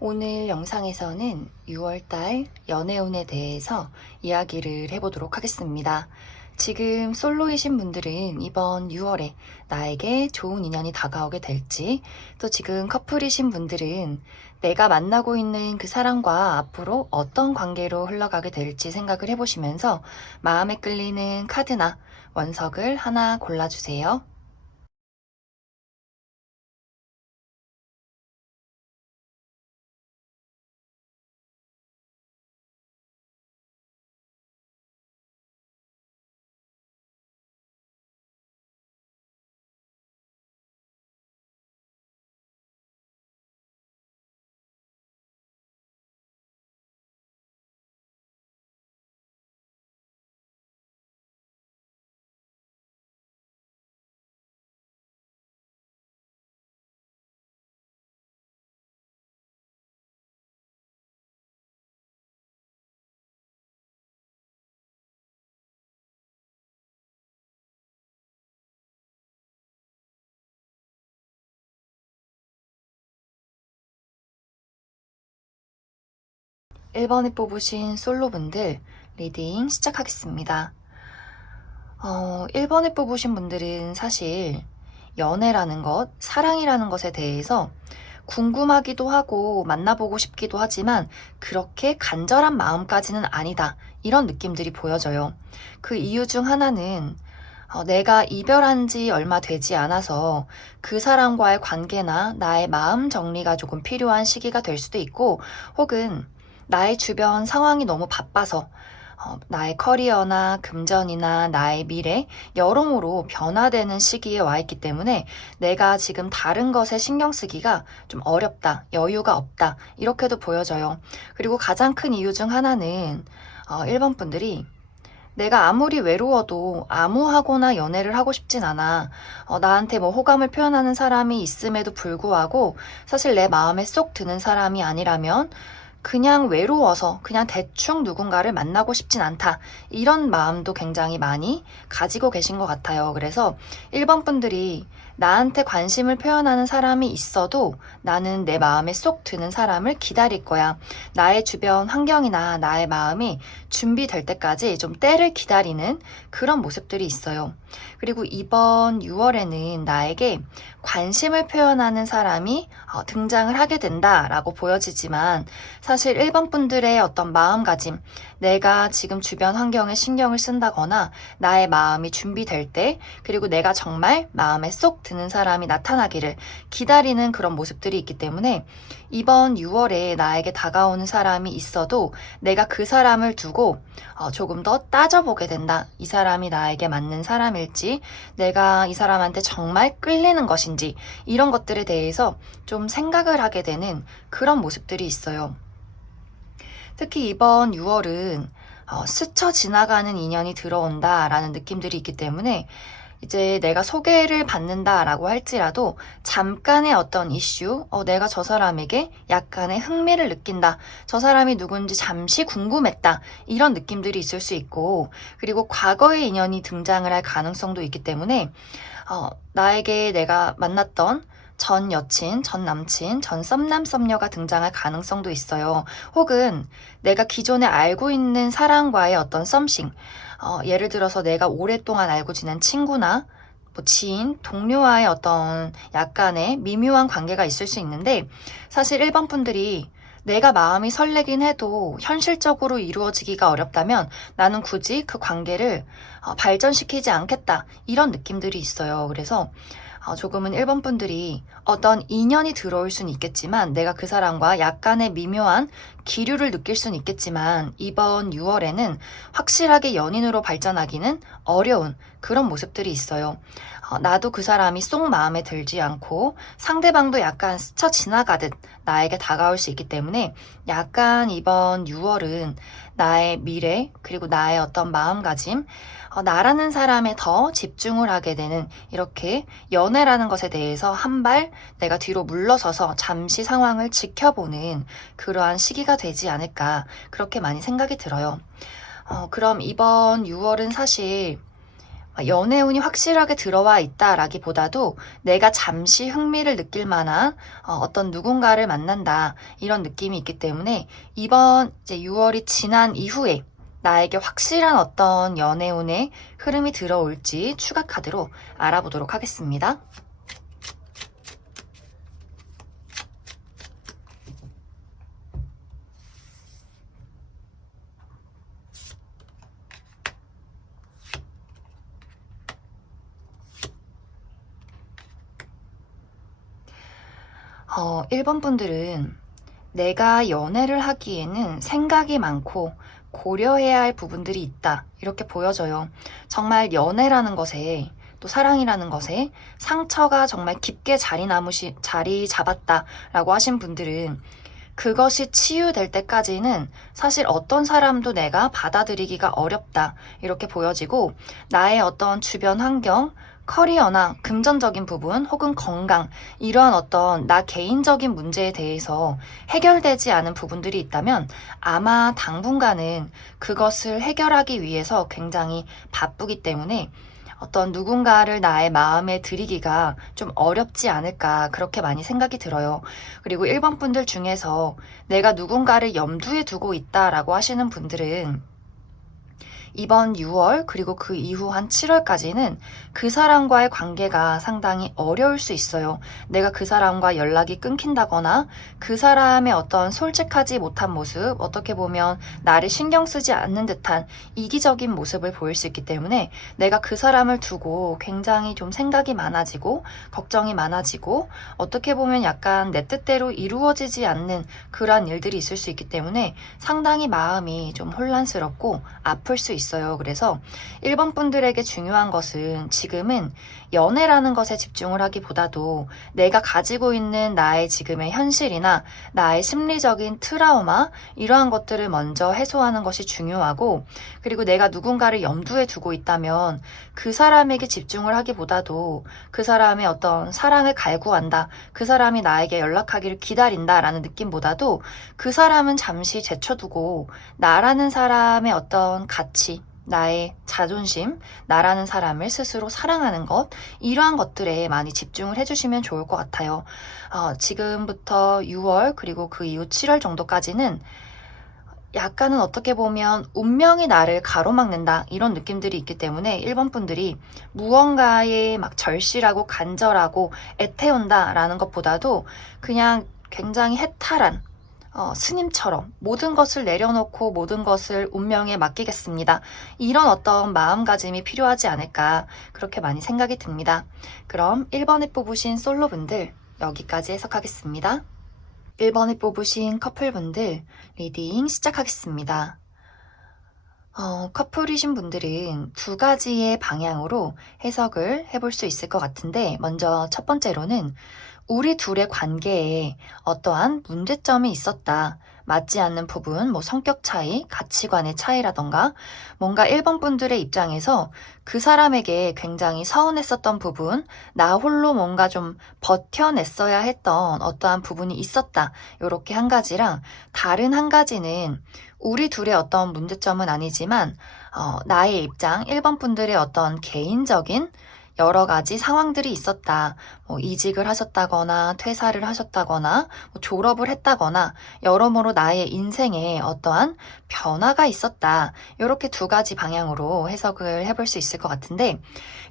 오늘 영상에서는 6월달 연애운에 대해서 이야기를 해보도록 하겠습니다. 지금 솔로이신 분들은 이번 6월에 나에게 좋은 인연이 다가오게 될지, 또 지금 커플이신 분들은 내가 만나고 있는 그 사람과 앞으로 어떤 관계로 흘러가게 될지 생각을 해보시면서 마음에 끌리는 카드나 원석을 하나 골라주세요. 1번에 뽑으신 솔로분들 리딩 시작하겠습니다. 1번에 뽑으신 분들은 사실 연애라는 것, 사랑이라는 것에 대해서 궁금하기도 하고 만나보고 싶기도 하지만 그렇게 간절한 마음까지는 아니다. 이런 느낌들이 보여져요. 그 이유 중 하나는 내가 이별한 지 얼마 되지 않아서 그 사람과의 관계나 나의 마음 정리가 조금 필요한 시기가 될 수도 있고, 혹은 나의 주변 상황이 너무 바빠서 나의 커리어나 금전이나 나의 미래, 여러모로 변화되는 시기에 와 있기 때문에 내가 지금 다른 것에 신경 쓰기가 좀 어렵다, 여유가 없다, 이렇게도 보여져요. 그리고 가장 큰 이유 중 하나는 1번 분들이 내가 아무리 외로워도 아무하고나 연애를 하고 싶진 않아. 나한테 뭐 호감을 표현하는 사람이 있음에도 불구하고 사실 내 마음에 쏙 드는 사람이 아니라면 그냥 외로워서 그냥 대충 누군가를 만나고 싶진 않다. 이런 마음도 굉장히 많이 가지고 계신 것 같아요. 그래서 1번 분들이 나한테 관심을 표현하는 사람이 있어도 나는 내 마음에 쏙 드는 사람을 기다릴 거야. 나의 주변 환경이나 나의 마음이 준비될 때까지 좀 때를 기다리는 그런 모습들이 있어요. 그리고 이번 6월에는 나에게 관심을 표현하는 사람이 등장을 하게 된다라고 보여지지만, 사실 1번 분들의 어떤 마음가짐, 내가 지금 주변 환경에 신경을 쓴다거나 나의 마음이 준비될 때, 그리고 내가 정말 마음에 쏙 드는 사람이 나타나기를 기다리는 그런 모습들이 있기 때문에 이번 6월에 나에게 다가오는 사람이 있어도 내가 그 사람을 두고 조금 더 따져보게 된다. 이 사람이 나에게 맞는 사람일지, 내가 이 사람한테 정말 끌리는 것인지, 이런 것들에 대해서 좀 생각을 하게 되는 그런 모습들이 있어요. 특히 이번 6월은 스쳐 지나가는 인연이 들어온다라는 느낌들이 있기 때문에 이제 내가 소개를 받는다라고 할지라도 잠깐의 어떤 이슈, 내가 저 사람에게 약간의 흥미를 느낀다. 저 사람이 누군지 잠시 궁금했다. 이런 느낌들이 있을 수 있고, 그리고 과거의 인연이 등장을 할 가능성도 있기 때문에 나에게 내가 만났던 전 여친, 전 남친, 전 썸남, 썸녀가 등장할 가능성도 있어요. 혹은 내가 기존에 알고 있는 사람과의 어떤 썸씽, 예를 들어서 내가 오랫동안 알고 지낸 친구나 뭐 지인, 동료와의 어떤 약간의 미묘한 관계가 있을 수 있는데, 사실 1번 분들이 내가 마음이 설레긴 해도 현실적으로 이루어지기가 어렵다면 나는 굳이 그 관계를 발전시키지 않겠다. 이런 느낌들이 있어요. 그래서 조금은 1번 분들이 어떤 인연이 들어올 수는 있겠지만, 내가 그 사람과 약간의 미묘한 기류를 느낄 수는 있겠지만, 이번 6월에는 확실하게 연인으로 발전하기는 어려운 그런 모습들이 있어요. 나도 그 사람이 쏙 마음에 들지 않고 상대방도 약간 스쳐 지나가듯 나에게 다가올 수 있기 때문에 약간 이번 6월은 나의 미래, 그리고 나의 어떤 마음가짐, 나라는 사람에 더 집중을 하게 되는, 이렇게 연애라는 것에 대해서 한 발 내가 뒤로 물러서서 잠시 상황을 지켜보는 그러한 시기가 되지 않을까, 그렇게 많이 생각이 들어요. 그럼 이번 6월은 사실 연애운이 확실하게 들어와 있다라기보다도 내가 잠시 흥미를 느낄 만한 어떤 누군가를 만난다 이런 느낌이 있기 때문에 이번 이제 6월이 지난 이후에 나에게 확실한 어떤 연애운의 흐름이 들어올지 추가 카드로 알아보도록 하겠습니다. 어, 1번 분들은 내가 연애를 하기에는 생각이 많고 고려해야 할 부분들이 있다. 이렇게 보여져요. 정말 연애라는 것에 또 사랑이라는 것에 상처가 정말 깊게 자리 잡았다라고 하신 분들은 그것이 치유될 때까지는 사실 어떤 사람도 내가 받아들이기가 어렵다. 이렇게 보여지고 나의 어떤 주변 환경, 커리어나 금전적인 부분 혹은 건강 이러한 어떤 나 개인적인 문제에 대해서 해결되지 않은 부분들이 있다면 아마 당분간은 그것을 해결하기 위해서 굉장히 바쁘기 때문에 어떤 누군가를 나의 마음에 들이기가 좀 어렵지 않을까 그렇게 많이 생각이 들어요. 그리고 1번 분들 중에서 내가 누군가를 염두에 두고 있다라고 하시는 분들은 이번 6월 그리고 그 이후 한 7월까지는 그 사람과의 관계가 상당히 어려울 수 있어요. 내가 그 사람과 연락이 끊긴다거나 그 사람의 어떤 솔직하지 못한 모습, 어떻게 보면 나를 신경 쓰지 않는 듯한 이기적인 모습을 보일 수 있기 때문에 내가 그 사람을 두고 굉장히 좀 생각이 많아지고 걱정이 많아지고 어떻게 보면 약간 내 뜻대로 이루어지지 않는 그러한 일들이 있을 수 있기 때문에 상당히 마음이 좀 혼란스럽고 아플 수 있어요. 그래서 1번 분들에게 중요한 것은 지금은 연애라는 것에 집중을 하기보다도 내가 가지고 있는 나의 지금의 현실이나 나의 심리적인 트라우마 이러한 것들을 먼저 해소하는 것이 중요하고 그리고 내가 누군가를 염두에 두고 있다면 그 사람에게 집중을 하기보다도 그 사람의 어떤 사랑을 갈구한다. 그 사람이 나에게 연락하기를 기다린다라는 느낌보다도 그 사람은 잠시 제쳐두고 나라는 사람의 어떤 가치 나의 자존심, 나라는 사람을 스스로 사랑하는 것, 이러한 것들에 많이 집중을 해주시면 좋을 것 같아요. 지금부터 6월, 그리고 그 이후 7월 정도까지는 약간은 어떻게 보면 운명이 나를 가로막는다 이런 느낌들이 있기 때문에 1번 분들이 무언가에 막 절실하고 간절하고 애태운다 라는 것보다도 그냥 굉장히 해탈한 스님처럼 모든 것을 내려놓고 모든 것을 운명에 맡기겠습니다. 이런 어떤 마음가짐이 필요하지 않을까 그렇게 많이 생각이 듭니다. 그럼 1번에 뽑으신 솔로분들 여기까지 해석하겠습니다. 1번에 뽑으신 커플분들 리딩 시작하겠습니다. 커플이신 분들은 두 가지의 방향으로 해석을 해볼 수 있을 것 같은데 먼저 첫 번째로는 우리 둘의 관계에 어떠한 문제점이 있었다. 맞지 않는 부분, 뭐 성격 차이, 가치관의 차이라던가 뭔가 1번 분들의 입장에서 그 사람에게 굉장히 서운했었던 부분, 나 홀로 뭔가 좀 버텨냈어야 했던 어떠한 부분이 있었다. 요렇게 한 가지랑 다른 한 가지는 우리 둘의 어떤 문제점은 아니지만 나의 입장, 1번 분들의 어떤 개인적인 여러 가지 상황들이 있었다. 뭐 이직을 하셨다거나 퇴사를 하셨다거나 뭐 졸업을 했다거나 여러모로 나의 인생에 어떠한 변화가 있었다. 이렇게 두 가지 방향으로 해석을 해볼 수 있을 것 같은데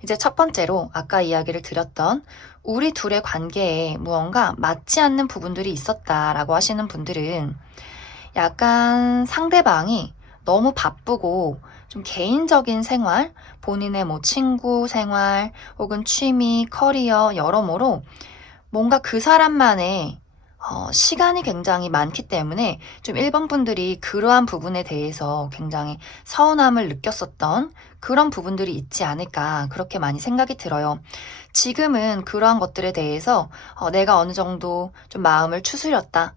이제 첫 번째로 아까 이야기를 드렸던 우리 둘의 관계에 무언가 맞지 않는 부분들이 있었다라고 하시는 분들은 약간 상대방이 너무 바쁘고 좀 개인적인 생활, 본인의 뭐 친구 생활 혹은 취미, 커리어 여러모로 뭔가 그 사람만의 시간이 굉장히 많기 때문에 좀 1번 분들이 그러한 부분에 대해서 굉장히 서운함을 느꼈었던 그런 부분들이 있지 않을까 그렇게 많이 생각이 들어요. 지금은 그러한 것들에 대해서 내가 어느 정도 좀 마음을 추스렸다.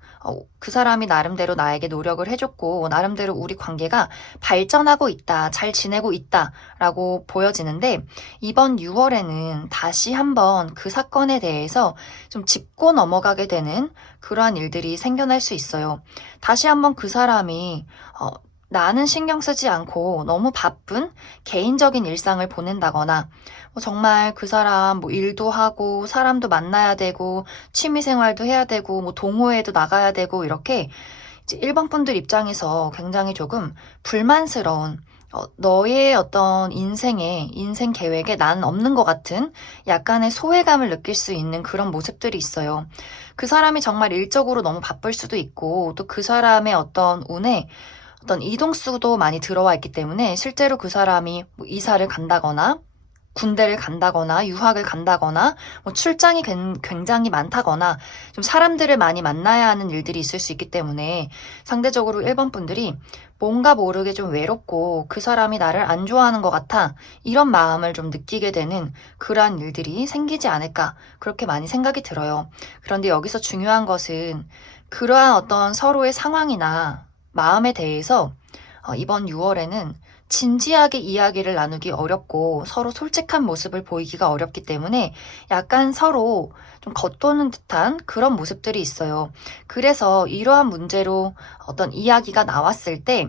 그 사람이 나름대로 나에게 노력을 해줬고 나름대로 우리 관계가 발전하고 있다. 잘 지내고 있다. 라고 보여지는데 이번 6월에는 다시 한번 그 사건에 대해서 좀 짚고 넘어가게 되는 그러한 일들이 생겨날 수 있어요. 다시 한번 그 사람이 나는 신경 쓰지 않고 너무 바쁜 개인적인 일상을 보낸다거나, 정말 그 사람 일도 하고 사람도 만나야 되고 취미 생활도 해야 되고 동호회도 나가야 되고 이렇게 이제 일반 분들 입장에서 굉장히 조금 불만스러운, 너의 어떤 인생 계획에 나는 없는 것 같은 약간의 소외감을 느낄 수 있는 그런 모습들이 있어요. 그 사람이 정말 일적으로 너무 바쁠 수도 있고, 또 그 사람의 어떤 운에 어떤 이동수도 많이 들어와 있기 때문에 실제로 그 사람이 이사를 간다거나 군대를 간다거나 유학을 간다거나 출장이 굉장히 많다거나 좀 사람들을 많이 만나야 하는 일들이 있을 수 있기 때문에 상대적으로 1번 분들이 뭔가 모르게 좀 외롭고 그 사람이 나를 안 좋아하는 것 같아, 이런 마음을 좀 느끼게 되는 그러한 일들이 생기지 않을까, 그렇게 많이 생각이 들어요. 그런데 여기서 중요한 것은 그러한 어떤 서로의 상황이나 마음에 대해서 이번 6월에는 진지하게 이야기를 나누기 어렵고 서로 솔직한 모습을 보이기가 어렵기 때문에 약간 서로 좀 겉도는 듯한 그런 모습들이 있어요. 그래서 이러한 문제로 어떤 이야기가 나왔을 때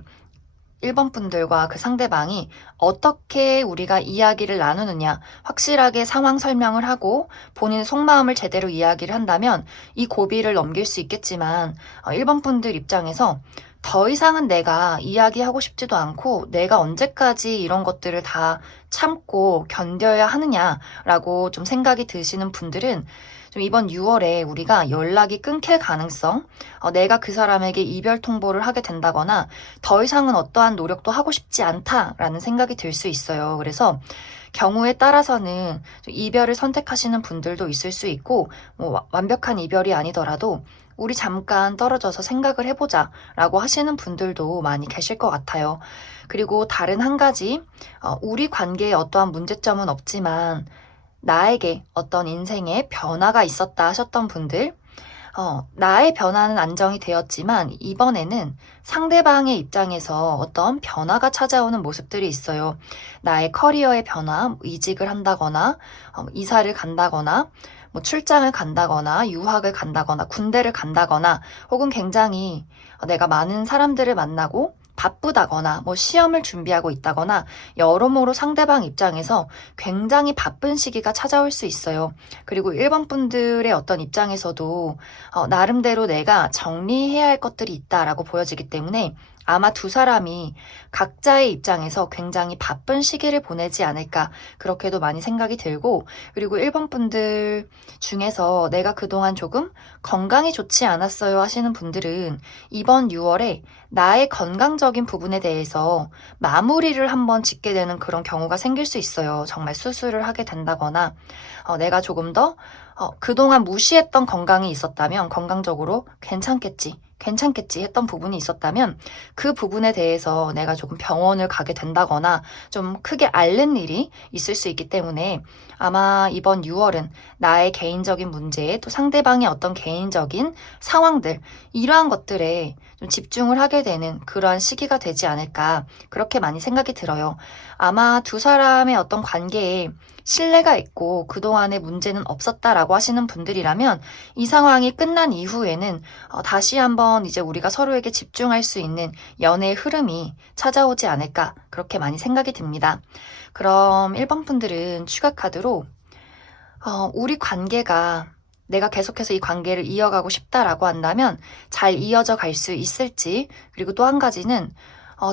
1번 분들과 그 상대방이 어떻게 우리가 이야기를 나누느냐, 확실하게 상황 설명을 하고 본인의 속마음을 제대로 이야기를 한다면 이 고비를 넘길 수 있겠지만, 1번 분들 입장에서 더 이상은 내가 이야기하고 싶지도 않고 내가 언제까지 이런 것들을 다 참고 견뎌야 하느냐라고 좀 생각이 드시는 분들은 좀 이번 6월에 우리가 연락이 끊길 가능성, 내가 그 사람에게 이별 통보를 하게 된다거나 더 이상은 어떠한 노력도 하고 싶지 않다라는 생각이 들 수 있어요. 그래서 경우에 따라서는 좀 이별을 선택하시는 분들도 있을 수 있고, 완벽한 이별이 아니더라도 우리 잠깐 떨어져서 생각을 해보자 라고 하시는 분들도 많이 계실 것 같아요. 그리고 다른 한 가지, 우리 관계에 어떠한 문제점은 없지만 나에게 어떤 인생에 변화가 있었다 하셨던 분들, 나의 변화는 안정이 되었지만 이번에는 상대방의 입장에서 어떤 변화가 찾아오는 모습들이 있어요. 나의 커리어의 변화, 이직을 한다거나, 이사를 간다거나, 출장을 간다거나, 유학을 간다거나, 군대를 간다거나, 혹은 굉장히 내가 많은 사람들을 만나고 바쁘다거나, 시험을 준비하고 있다거나, 여러모로 상대방 입장에서 굉장히 바쁜 시기가 찾아올 수 있어요. 그리고 1번 분들의 어떤 입장에서도 나름대로 내가 정리해야 할 것들이 있다라고 보여지기 때문에 아마 두 사람이 각자의 입장에서 굉장히 바쁜 시기를 보내지 않을까, 그렇게도 많이 생각이 들고, 그리고 1번 분들 중에서 내가 그동안 조금 건강이 좋지 않았어요 하시는 분들은 이번 6월에 나의 건강적인 부분에 대해서 마무리를 한번 짓게 되는 그런 경우가 생길 수 있어요. 정말 수술을 하게 된다거나, 내가 조금 더 그동안 무시했던 건강이 있었다면 건강적으로 괜찮겠지 했던 부분이 있었다면 그 부분에 대해서 내가 조금 병원을 가게 된다거나 좀 크게 앓는 일이 있을 수 있기 때문에 아마 이번 6월은 나의 개인적인 문제, 또 상대방의 어떤 개인적인 상황들, 이러한 것들에 좀 집중을 하게 되는 그러한 시기가 되지 않을까, 그렇게 많이 생각이 들어요. 아마 두 사람의 어떤 관계에 신뢰가 있고 그동안의 문제는 없었다라고 하시는 분들이라면 이 상황이 끝난 이후에는 다시 한번 이제 우리가 서로에게 집중할 수 있는 연애의 흐름이 찾아오지 않을까, 그렇게 많이 생각이 듭니다. 그럼 1번 분들은 추가 카드로 우리 관계가 내가 계속해서 이 관계를 이어가고 싶다라고 한다면 잘 이어져 갈 수 있을지, 그리고 또 한 가지는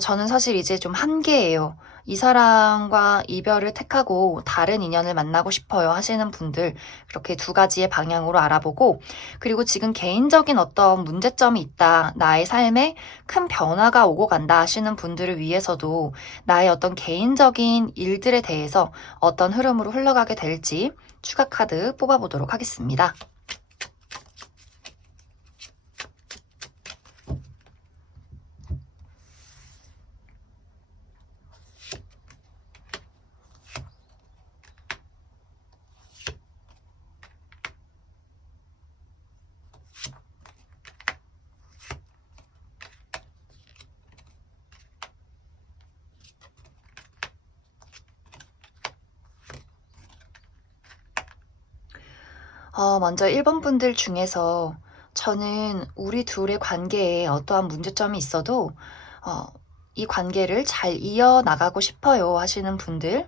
저는 사실 이제 좀 한계예요. 이 사람과 이별을 택하고 다른 인연을 만나고 싶어요 하시는 분들, 그렇게 두 가지의 방향으로 알아보고, 그리고 지금 개인적인 어떤 문제점이 있다, 나의 삶에 큰 변화가 오고 간다 하시는 분들을 위해서도 나의 어떤 개인적인 일들에 대해서 어떤 흐름으로 흘러가게 될지 추가 카드 뽑아보도록 하겠습니다. 먼저 1번 분들 중에서 저는 우리 둘의 관계에 어떠한 문제점이 있어도 이 관계를 잘 이어나가고 싶어요 하시는 분들,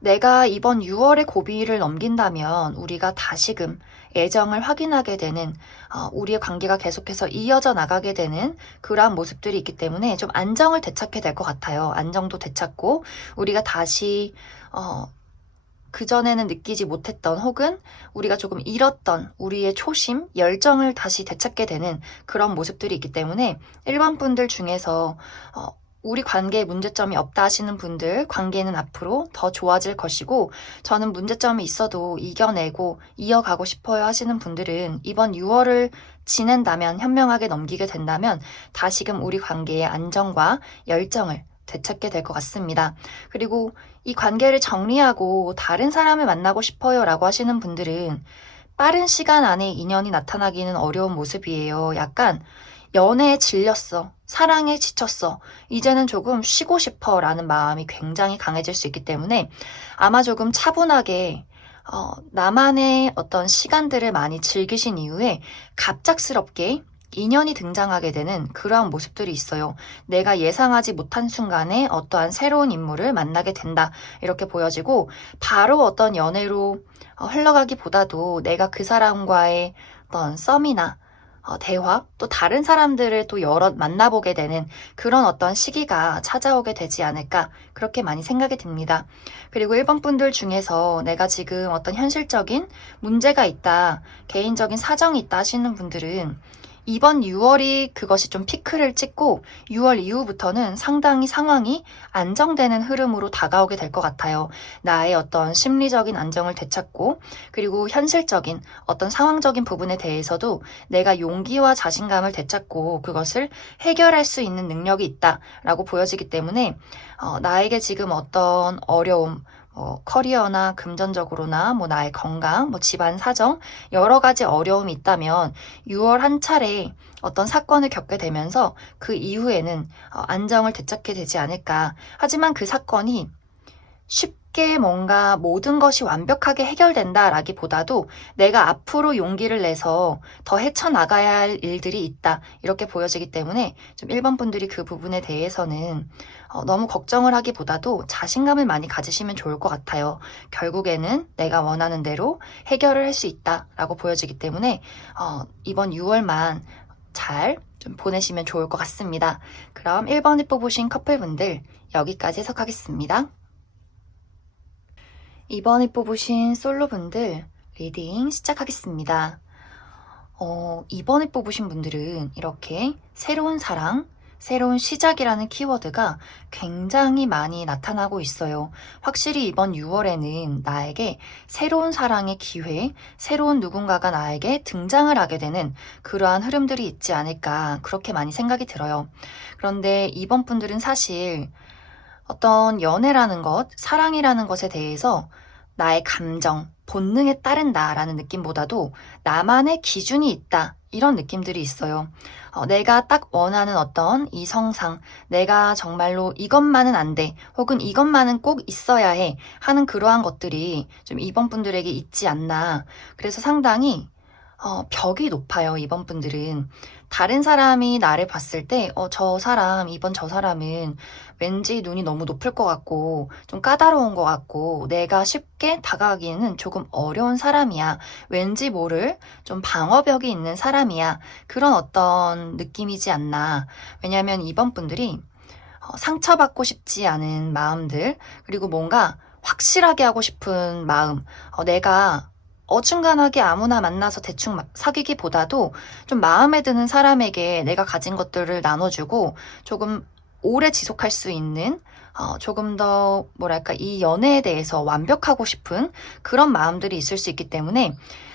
내가 이번 6월의 고비를 넘긴다면 우리가 다시금 애정을 확인하게 되는, 우리의 관계가 계속해서 이어져 나가게 되는 그러한 모습들이 있기 때문에 좀 안정을 되찾게 될 것 같아요. 안정도 되찾고 우리가 다시 그전에는 느끼지 못했던, 혹은 우리가 조금 잃었던 우리의 초심, 열정을 다시 되찾게 되는 그런 모습들이 있기 때문에 1번 분들 중에서 우리 관계에 문제점이 없다 하시는 분들, 관계는 앞으로 더 좋아질 것이고, 저는 문제점이 있어도 이겨내고 이어가고 싶어요 하시는 분들은 이번 6월을 지낸다면, 현명하게 넘기게 된다면 다시금 우리 관계의 안정과 열정을 되찾게 될 것 같습니다. 그리고 이 관계를 정리하고 다른 사람을 만나고 싶어요 라고 하시는 분들은 빠른 시간 안에 인연이 나타나기는 어려운 모습이에요. 약간 연애에 질렸어, 사랑에 지쳤어, 이제는 조금 쉬고 싶어 라는 마음이 굉장히 강해질 수 있기 때문에 아마 조금 차분하게 나만의 어떤 시간들을 많이 즐기신 이후에 갑작스럽게 인연이 등장하게 되는 그러한 모습들이 있어요. 내가 예상하지 못한 순간에 어떠한 새로운 인물을 만나게 된다, 이렇게 보여지고, 바로 어떤 연애로 흘러가기보다도 내가 그 사람과의 어떤 썸이나 대화, 또 다른 사람들을 또 여럿 만나보게 되는 그런 어떤 시기가 찾아오게 되지 않을까, 그렇게 많이 생각이 듭니다. 그리고 1번 분들 중에서 내가 지금 어떤 현실적인 문제가 있다, 개인적인 사정이 있다 하시는 분들은 이번 6월이 그것이 좀 피크를 찍고 6월 이후부터는 상당히 상황이 안정되는 흐름으로 다가오게 될 것 같아요. 나의 어떤 심리적인 안정을 되찾고, 그리고 현실적인 어떤 상황적인 부분에 대해서도 내가 용기와 자신감을 되찾고 그것을 해결할 수 있는 능력이 있다라고 보여지기 때문에 나에게 지금 어떤 어려움, 커리어나 금전적으로나 나의 건강, 집안 사정, 여러 가지 어려움이 있다면 6월 한 차례 어떤 사건을 겪게 되면서 그 이후에는 안정을 되찾게 되지 않을까. 하지만 그 사건이 쉽게 뭔가 모든 것이 완벽하게 해결된다라기보다도 내가 앞으로 용기를 내서 더 헤쳐나가야 할 일들이 있다, 이렇게 보여지기 때문에 좀 1번 분들이 그 부분에 대해서는 너무 걱정을 하기보다도 자신감을 많이 가지시면 좋을 것 같아요. 결국에는 내가 원하는 대로 해결을 할 수 있다라고 보여지기 때문에 이번 6월만 잘 좀 보내시면 좋을 것 같습니다. 그럼 1번을 뽑으신 커플분들 여기까지 해석하겠습니다. 2번을 뽑으신 솔로분들 리딩 시작하겠습니다. 2번을 뽑으신 분들은 이렇게 새로운 사랑, 새로운 시작이라는 키워드가 굉장히 많이 나타나고 있어요. 확실히 이번 6월에는 나에게 새로운 사랑의 기회, 새로운 누군가가 나에게 등장을 하게 되는 그러한 흐름들이 있지 않을까, 그렇게 많이 생각이 들어요. 그런데 이번 분들은 사실 어떤 연애라는 것, 사랑이라는 것에 대해서 나의 감정, 본능에 따른다라는 느낌보다도 나만의 기준이 있다, 이런 느낌들이 있어요. 내가 딱 원하는 어떤 이성상, 내가 정말로 이것만은 안 돼, 혹은 이것만은 꼭 있어야 해 하는 그러한 것들이 좀 이번 분들에게 있지 않나. 그래서 상당히 벽이 높아요, 이번 분들은. 다른 사람이 나를 봤을 때, 이번 저 사람은 왠지 눈이 너무 높을 것 같고, 좀 까다로운 것 같고, 내가 쉽게 다가가기에는 조금 어려운 사람이야. 왠지 모를 좀 방어벽이 있는 사람이야. 그런 어떤 느낌이지 않나. 왜냐하면 이번 분들이 상처받고 싶지 않은 마음들, 그리고 뭔가 확실하게 하고 싶은 마음, 내가 어중간하게 아무나 만나서 대충 사귀기보다도 좀 마음에 드는 사람에게 내가 가진 것들을 나눠주고 조금 오래 지속할 수 있는, 조금 더 이 연애에 대해서 완벽하고 싶은 그런 마음들이 있을 수 있기 때문에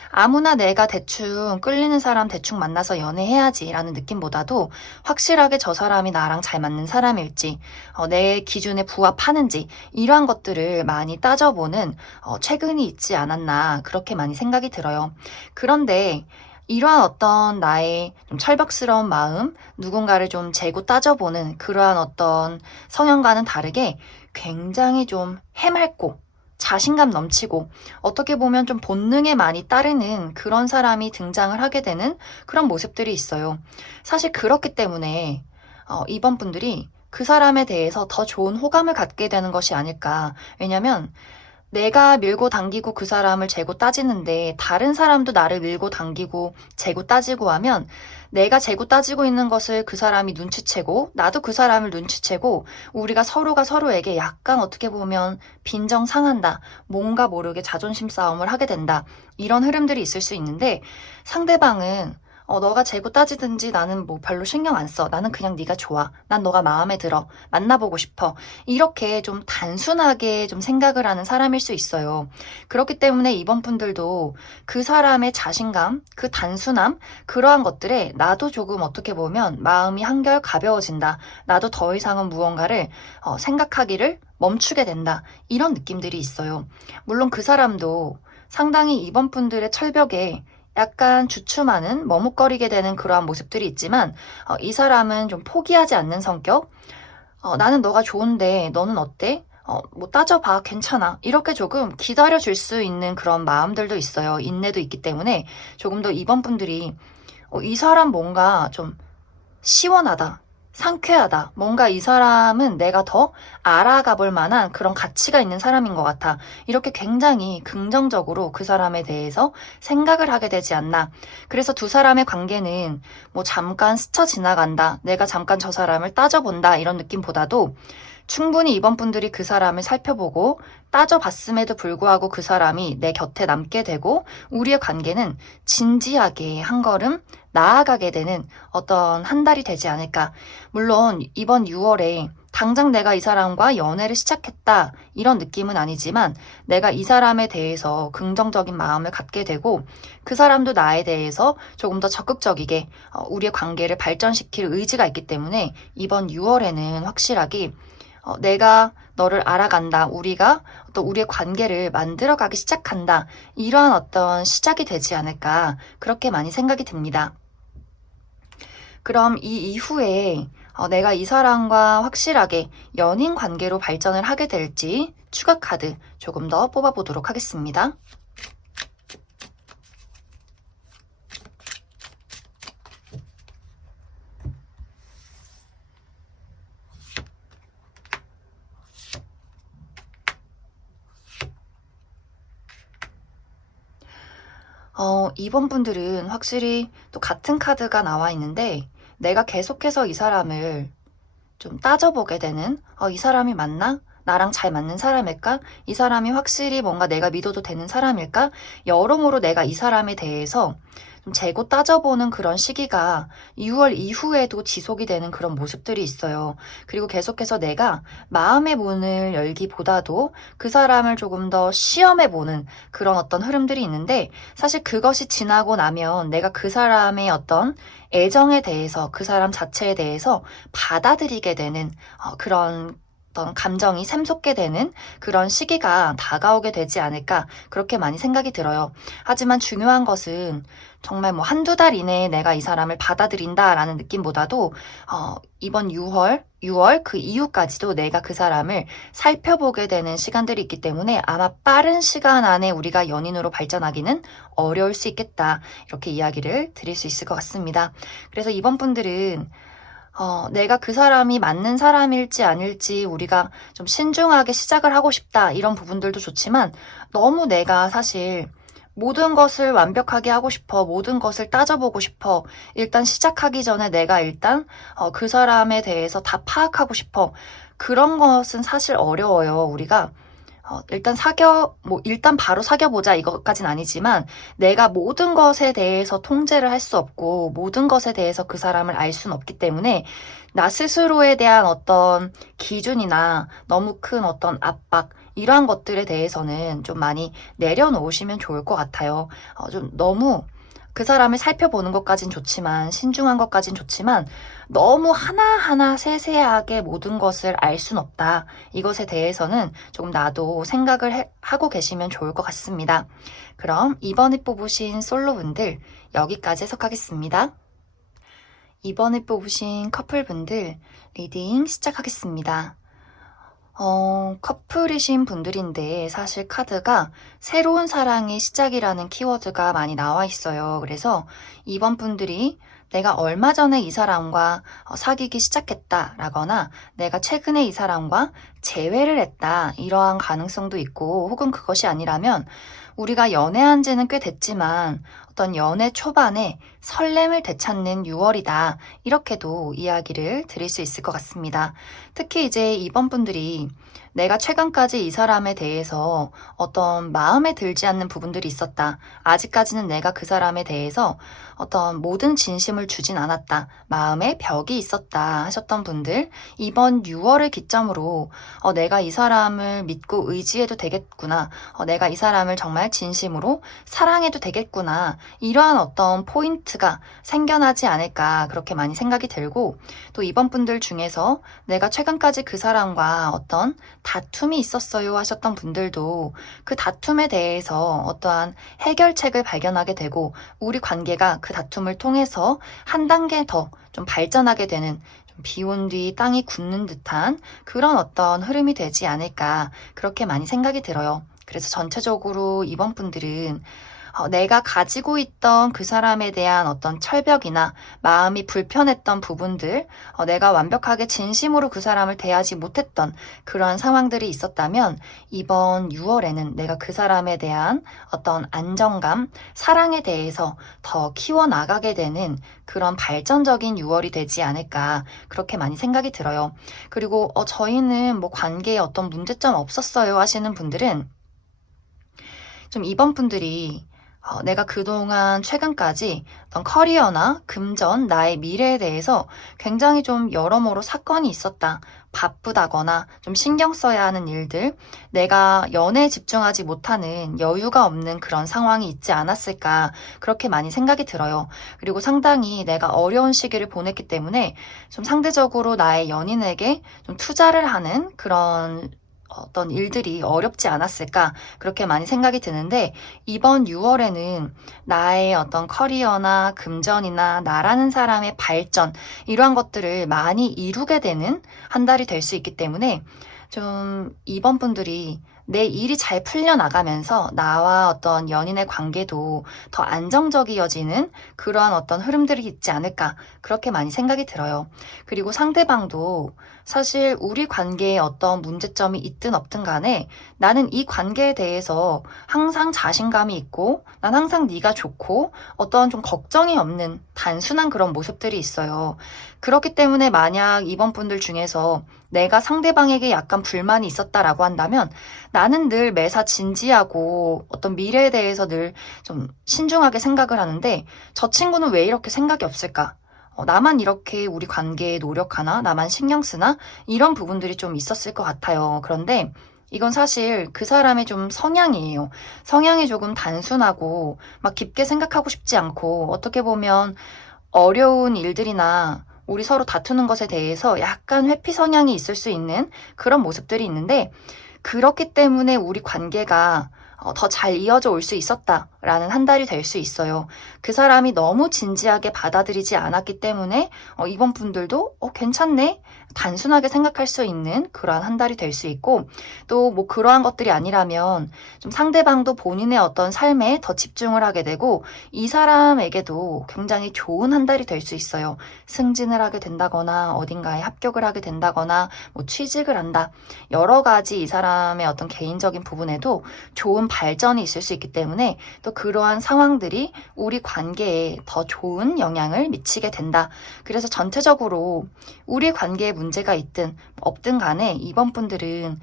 아무나 내가 대충 끌리는 사람 대충 만나서 연애해야지라는 느낌보다도 확실하게 저 사람이 나랑 잘 맞는 사람일지, 내 기준에 부합하는지, 이러한 것들을 많이 따져보는 최근이 있지 않았나, 그렇게 많이 생각이 들어요. 그런데 이러한 어떤 나의 좀 철벽스러운 마음, 누군가를 좀 재고 따져보는 그러한 어떤 성향과는 다르게 굉장히 좀 해맑고 자신감 넘치고, 어떻게 보면 좀 본능에 많이 따르는 그런 사람이 등장을 하게 되는 그런 모습들이 있어요. 사실 그렇기 때문에 이번 분들이 그 사람에 대해서 더 좋은 호감을 갖게 되는 것이 아닐까. 왜냐면 내가 밀고 당기고 그 사람을 재고 따지는데 다른 사람도 나를 밀고 당기고 재고 따지고 하면 내가 재고 따지고 있는 것을 그 사람이 눈치채고 나도 그 사람을 눈치채고 우리가 서로가 서로에게 약간 어떻게 보면 빈정 상한다. 뭔가 모르게 자존심 싸움을 하게 된다. 이런 흐름들이 있을 수 있는데 상대방은 너가 재고 따지든지 나는 뭐 별로 신경 안 써. 나는 그냥 네가 좋아. 난 너가 마음에 들어. 만나보고 싶어. 이렇게 좀 단순하게 좀 생각을 하는 사람일 수 있어요. 그렇기 때문에 이번 분들도 그 사람의 자신감, 그 단순함, 그러한 것들에 나도 조금 어떻게 보면 마음이 한결 가벼워진다. 나도 더 이상은 무언가를 생각하기를 멈추게 된다. 이런 느낌들이 있어요. 물론 그 사람도 상당히 이번 분들의 철벽에 약간 주춤하는 머뭇거리게 되는 그러한 모습들이 있지만 이 사람은 좀 포기하지 않는 성격. 나는 너가 좋은데 너는 어때? 뭐 따져봐. 괜찮아. 이렇게 조금 기다려줄 수 있는 그런 마음들도 있어요. 인내도 있기 때문에 조금 더 이번 분들이 이 사람 뭔가 좀 시원하다. 상쾌하다. 뭔가 이 사람은 내가 더 알아가 볼 만한 그런 가치가 있는 사람인 것 같아. 이렇게 굉장히 긍정적으로 그 사람에 대해서 생각을 하게 되지 않나. 그래서 두 사람의 관계는 뭐 잠깐 스쳐 지나간다. 내가 잠깐 저 사람을 따져본다. 이런 느낌보다도 충분히 이번 분들이 그 사람을 살펴보고 따져봤음에도 불구하고 그 사람이 내 곁에 남게 되고 우리의 관계는 진지하게 한 걸음 나아가게 되는 어떤 한 달이 되지 않을까. 물론 이번 6월에 당장 내가 이 사람과 연애를 시작했다 이런 느낌은 아니지만 내가 이 사람에 대해서 긍정적인 마음을 갖게 되고 그 사람도 나에 대해서 조금 더 적극적이게 우리의 관계를 발전시킬 의지가 있기 때문에 이번 6월에는 확실하게 내가 너를 알아간다. 우리가 또 우리의 관계를 만들어가기 시작한다. 이러한 어떤 시작이 되지 않을까. 그렇게 많이 생각이 듭니다. 그럼 이 이후에 내가 이 사람과 확실하게 연인 관계로 발전을 하게 될지 추가 카드 조금 더 뽑아보도록 하겠습니다. 이번 분들은 확실히 또 같은 카드가 나와 있는데 내가 계속해서 이 사람을 좀 따져보게 되는 이 사람이 맞나? 나랑 잘 맞는 사람일까? 이 사람이 확실히 뭔가 내가 믿어도 되는 사람일까? 여러모로 내가 이 사람에 대해서 좀 재고 따져보는 그런 시기가 6월 이후에도 지속이 되는 그런 모습들이 있어요. 그리고 계속해서 내가 마음의 문을 열기보다도 그 사람을 조금 더 시험해보는 그런 어떤 흐름들이 있는데 사실 그것이 지나고 나면 내가 그 사람의 어떤 애정에 대해서 그 사람 자체에 대해서 받아들이게 되는 그런 어떤 감정이 샘솟게 되는 그런 시기가 다가오게 되지 않을까 그렇게 많이 생각이 들어요. 하지만 중요한 것은 정말 뭐 한두 달 이내에 내가 이 사람을 받아들인다라는 느낌보다도 이번 6월 그 이후까지도 내가 그 사람을 살펴보게 되는 시간들이 있기 때문에 아마 빠른 시간 안에 우리가 연인으로 발전하기는 어려울 수 있겠다. 이렇게 이야기를 드릴 수 있을 것 같습니다. 그래서 이번 분들은 내가 그 사람이 맞는 사람일지 아닐지 우리가 좀 신중하게 시작을 하고 싶다. 이런 부분들도 좋지만 너무 내가 사실 모든 것을 완벽하게 하고 싶어. 모든 것을 따져보고 싶어. 일단 시작하기 전에 내가 일단 그 사람에 대해서 다 파악하고 싶어. 그런 것은 사실 어려워요. 우리가 일단 바로 사귀어보자 이것까진 아니지만 내가 모든 것에 대해서 통제를 할 수 없고 모든 것에 대해서 그 사람을 알 수는 없기 때문에 나 스스로에 대한 어떤 기준이나 너무 큰 어떤 압박 이러한 것들에 대해서는 좀 많이 내려놓으시면 좋을 것 같아요. 좀 너무 그 사람을 살펴보는 것까진 좋지만 신중한 것까진 좋지만 너무 하나하나 세세하게 모든 것을 알 순 없다. 이것에 대해서는 조금 나도 생각을 하고 계시면 좋을 것 같습니다. 그럼 이번에 뽑으신 솔로분들 여기까지 해석하겠습니다. 이번에 뽑으신 커플분들 리딩 시작하겠습니다. 커플이신 분들인데 사실 카드가 새로운 사랑의 시작이라는 키워드가 많이 나와 있어요. 그래서 이번 분들이 내가 얼마 전에 이 사람과 사귀기 시작했다라거나 내가 최근에 이 사람과 재회를 했다 이러한 가능성도 있고 혹은 그것이 아니라면 우리가 연애한 지는 꽤 됐지만 어떤 연애 초반에 설렘을 되찾는 6월이다 이렇게도 이야기를 드릴 수 있을 것 같습니다. 특히 이제 이번 분들이 내가 최근까지 이 사람에 대해서 어떤 마음에 들지 않는 부분들이 있었다. 아직까지는 내가 그 사람에 대해서 어떤 모든 진심을 주진 않았다. 마음에 벽이 있었다 하셨던 분들, 이번 6월을 기점으로 내가 이 사람을 믿고 의지해도 되겠구나. 내가 이 사람을 정말 진심으로 사랑해도 되겠구나. 이러한 어떤 포인트가 생겨나지 않을까 그렇게 많이 생각이 들고, 또 이번 분들 중에서 내가 최근까지 그 사람과 어떤 다툼이 있었어요 하셨던 분들도 그 다툼에 대해서 어떠한 해결책을 발견하게 되고 우리 관계가 그 다툼을 통해서 한 단계 더 좀 발전하게 되는, 좀 비온 뒤 땅이 굳는 듯한 그런 어떤 흐름이 되지 않을까 그렇게 많이 생각이 들어요. 그래서 전체적으로 이번 분들은 내가 가지고 있던 그 사람에 대한 어떤 철벽이나 마음이 불편했던 부분들, 내가 완벽하게 진심으로 그 사람을 대하지 못했던 그러한 상황들이 있었다면 이번 6월에는 내가 그 사람에 대한 어떤 안정감, 사랑에 대해서 더 키워나가게 되는 그런 발전적인 6월이 되지 않을까 그렇게 많이 생각이 들어요. 그리고 저희는 뭐 관계에 어떤 문제점 없었어요 하시는 분들은 좀 이번 분들이 내가 그동안 최근까지 어떤 커리어나 금전, 나의 미래에 대해서 굉장히 좀 여러모로 사건이 있었다. 바쁘다거나 좀 신경 써야 하는 일들, 내가 연애에 집중하지 못하는 여유가 없는 그런 상황이 있지 않았을까 그렇게 많이 생각이 들어요. 그리고 상당히 내가 어려운 시기를 보냈기 때문에 좀 상대적으로 나의 연인에게 좀 투자를 하는 그런 어떤 일들이 어렵지 않았을까 그렇게 많이 생각이 드는데, 이번 6월에는 나의 어떤 커리어나 금전이나 나라는 사람의 발전 이러한 것들을 많이 이루게 되는 한 달이 될 수 있기 때문에 좀 이번 분들이 내 일이 잘 풀려나가면서 나와 어떤 연인의 관계도 더 안정적이어지는 그러한 어떤 흐름들이 있지 않을까 그렇게 많이 생각이 들어요. 그리고 상대방도 사실 우리 관계에 어떤 문제점이 있든 없든 간에 나는 이 관계에 대해서 항상 자신감이 있고 난 항상 네가 좋고 어떤 좀 걱정이 없는 단순한 그런 모습들이 있어요. 그렇기 때문에 만약 이번 분들 중에서 내가 상대방에게 약간 불만이 있었다라고 한다면 나는 늘 매사 진지하고 어떤 미래에 대해서 늘 좀 신중하게 생각을 하는데 저 친구는 왜 이렇게 생각이 없을까? 나만 이렇게 우리 관계에 노력하나? 나만 신경 쓰나? 이런 부분들이 좀 있었을 것 같아요. 그런데 이건 사실 그 사람의 좀 성향이에요. 성향이 조금 단순하고 막 깊게 생각하고 싶지 않고 어떻게 보면 어려운 일들이나 우리 서로 다투는 것에 대해서 약간 회피 성향이 있을 수 있는 그런 모습들이 있는데, 그렇기 때문에 우리 관계가 더 잘 이어져 올 수 있었다라는 한 달이 될 수 있어요. 그 사람이 너무 진지하게 받아들이지 않았기 때문에 이번 분들도 괜찮네? 단순하게 생각할 수 있는 그러한 한 달이 될 수 있고, 또 뭐 그러한 것들이 아니라면 좀 상대방도 본인의 어떤 삶에 더 집중을 하게 되고 이 사람에게도 굉장히 좋은 한 달이 될 수 있어요. 승진을 하게 된다거나 어딘가에 합격을 하게 된다거나 뭐 취직을 한다. 여러 가지 이 사람의 어떤 개인적인 부분에도 좋은 발전이 있을 수 있기 때문에 또 그러한 상황들이 우리 관계에 더 좋은 영향을 미치게 된다. 그래서 전체적으로 우리 관계에 문제가 있든 없든 간에 이번 분들은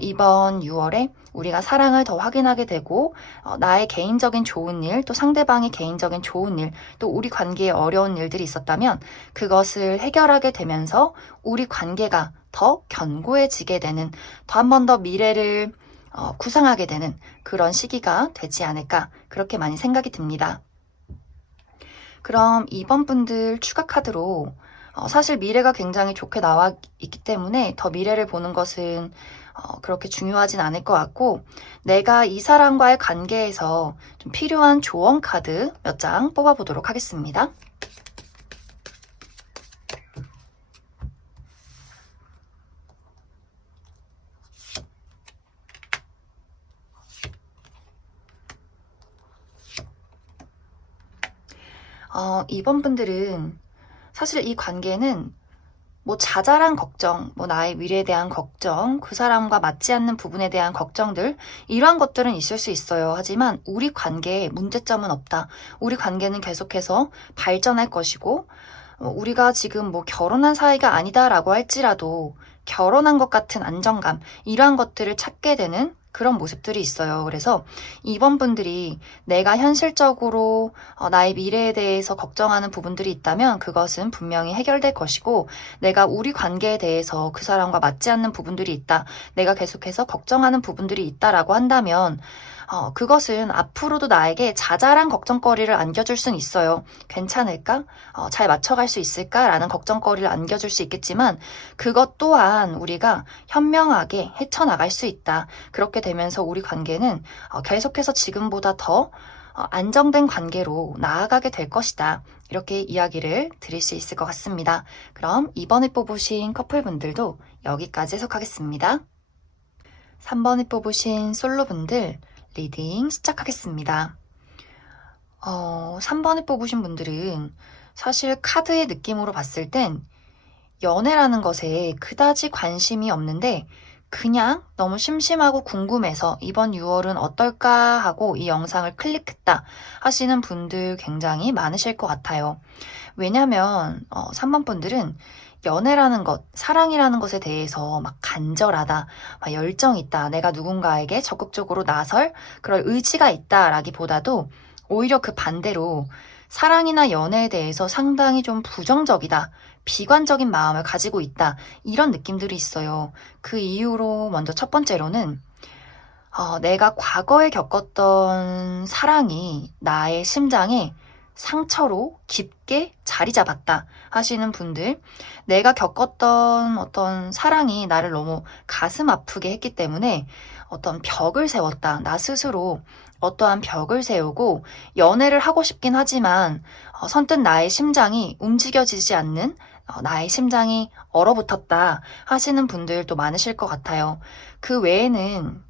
이번 6월에 우리가 사랑을 더 확인하게 되고 나의 개인적인 좋은 일, 또 상대방의 개인적인 좋은 일, 또 우리 관계에 어려운 일들이 있었다면 그것을 해결하게 되면서 우리 관계가 더 견고해지게 되는, 더 한 번 더 미래를 구상하게 되는 그런 시기가 되지 않을까 그렇게 많이 생각이 듭니다. 그럼 이번 분들 추가 카드로 사실 미래가 굉장히 좋게 나와 있기 때문에 더 미래를 보는 것은 그렇게 중요하진 않을 것 같고, 내가 이 사람과의 관계에서 좀 필요한 조언 카드 몇 장 뽑아보도록 하겠습니다. 이번 분들은 사실 이 관계는 뭐 자잘한 걱정, 뭐 나의 미래에 대한 걱정, 그 사람과 맞지 않는 부분에 대한 걱정들, 이러한 것들은 있을 수 있어요. 하지만 우리 관계에 문제점은 없다. 우리 관계는 계속해서 발전할 것이고, 우리가 지금 뭐 결혼한 사이가 아니다라고 할지라도 결혼한 것 같은 안정감, 이러한 것들을 찾게 되는 그런 모습들이 있어요. 그래서 이번 분들이 내가 현실적으로 나의 미래에 대해서 걱정하는 부분들이 있다면 그것은 분명히 해결될 것이고, 내가 우리 관계에 대해서 그 사람과 맞지 않는 부분들이 있다, 내가 계속해서 걱정하는 부분들이 있다라고 한다면 그것은 앞으로도 나에게 자잘한 걱정거리를 안겨줄 수는 있어요. 괜찮을까? 잘 맞춰갈 수 있을까? 라는 걱정거리를 안겨줄 수 있겠지만 그것 또한 우리가 현명하게 헤쳐나갈 수 있다. 그렇게 되면서 우리 관계는 계속해서 지금보다 더 안정된 관계로 나아가게 될 것이다. 이렇게 이야기를 드릴 수 있을 것 같습니다. 그럼 이번에 뽑으신 커플분들도 여기까지 해석하겠습니다. 3번에 뽑으신 솔로분들 리딩 시작하겠습니다. 3번에 뽑으신 분들은 사실 카드의 느낌으로 봤을 땐 연애라는 것에 그다지 관심이 없는데 그냥 너무 심심하고 궁금해서 이번 6월은 어떨까 하고 이 영상을 클릭했다 하시는 분들 굉장히 많으실 것 같아요. 왜냐면 3번 분들은 연애라는 것, 사랑이라는 것에 대해서 막 간절하다, 막 열정 있다, 내가 누군가에게 적극적으로 나설 그럴 의지가 있다라기보다도 오히려 그 반대로 사랑이나 연애에 대해서 상당히 좀 부정적이다, 비관적인 마음을 가지고 있다, 이런 느낌들이 있어요. 그 이유로 먼저 첫 번째로는 내가 과거에 겪었던 사랑이 나의 심장에 상처로 깊게 자리 잡았다 하시는 분들, 내가 겪었던 어떤 사랑이 나를 너무 가슴 아프게 했기 때문에 어떤 벽을 세웠다. 나 스스로 어떠한 벽을 세우고 연애를 하고 싶긴 하지만 선뜻 나의 심장이 움직여지지 않는, 나의 심장이 얼어붙었다 하시는 분들도 많으실 것 같아요. 그 외에는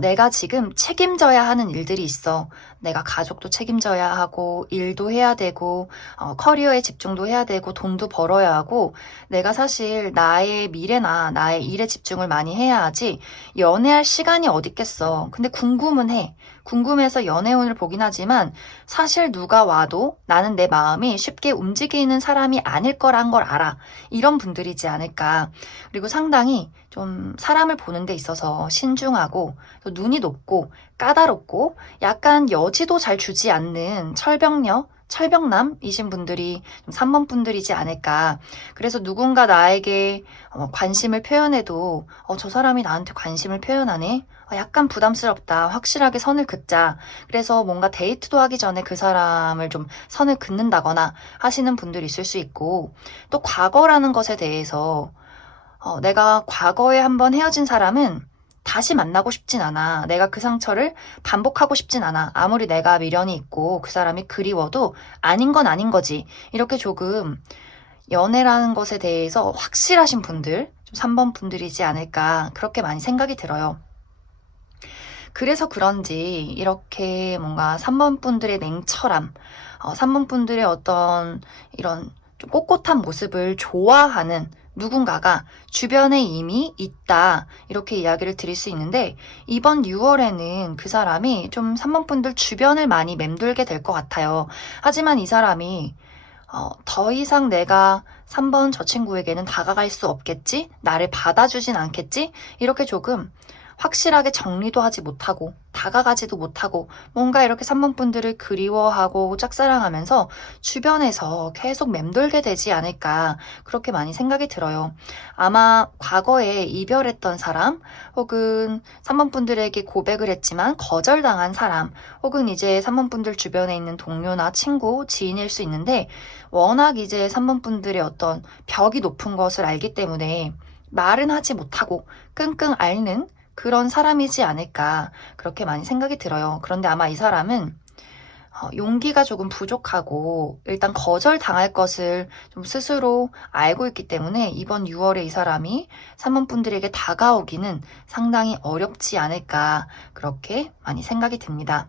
내가 지금 책임져야 하는 일들이 있어. 내가 가족도 책임져야 하고, 일도 해야 되고, 커리어에 집중도 해야 되고, 돈도 벌어야 하고, 내가 사실 나의 미래나 나의 일에 집중을 많이 해야 하지, 연애할 시간이 어디 있겠어. 근데 궁금은 해. 궁금해서 연애운을 보긴 하지만, 사실 누가 와도 나는 내 마음이 쉽게 움직이는 사람이 아닐 거란 걸 알아. 이런 분들이지 않을까. 그리고 상당히 좀 사람을 보는 데 있어서 신중하고, 또 눈이 높고 까다롭고 약간 여지도 잘 주지 않는 철벽남이신 분들이 3번 분들이지 않을까. 그래서 누군가 나에게 관심을 표현해도 저 사람이 나한테 관심을 표현하네? 약간 부담스럽다. 확실하게 선을 긋자. 그래서 뭔가 데이트도 하기 전에 그 사람을 좀 선을 긋는다거나 하시는 분들이 있을 수 있고, 또 과거라는 것에 대해서 내가 과거에 한번 헤어진 사람은 다시 만나고 싶진 않아. 내가 그 상처를 반복하고 싶진 않아. 아무리 내가 미련이 있고 그 사람이 그리워도 아닌 건 아닌 거지. 이렇게 조금 연애라는 것에 대해서 확실하신 분들, 좀 3번 분들이지 않을까. 그렇게 많이 생각이 들어요. 그래서 그런지 이렇게 뭔가 3번 분들의 냉철함, 3번 분들의 어떤 이런 좀 꼿꼿한 모습을 좋아하는 누군가가 주변에 이미 있다, 이렇게 이야기를 드릴 수 있는데, 이번 6월에는 그 사람이 좀 3번 분들 주변을 많이 맴돌게 될 것 같아요. 하지만 이 사람이 더 이상 내가 3번 저 친구에게는 다가갈 수 없겠지? 나를 받아주진 않겠지? 이렇게 조금 확실하게 정리도 하지 못하고 다가가지도 못하고 뭔가 이렇게 3번 분들을 그리워하고 짝사랑하면서 주변에서 계속 맴돌게 되지 않을까, 그렇게 많이 생각이 들어요. 아마 과거에 이별했던 사람, 혹은 3번 분들에게 고백을 했지만 거절당한 사람, 혹은 이제 3번 분들 주변에 있는 동료나 친구, 지인일 수 있는데, 워낙 이제 3번 분들의 어떤 벽이 높은 것을 알기 때문에 말은 하지 못하고 끙끙 앓는 그런 사람이지 않을까, 그렇게 많이 생각이 들어요. 그런데 아마 이 사람은 용기가 조금 부족하고 일단 거절당할 것을 좀 스스로 알고 있기 때문에 이번 6월에 이 사람이 3번 분들에게 다가오기는 상당히 어렵지 않을까, 그렇게 많이 생각이 듭니다.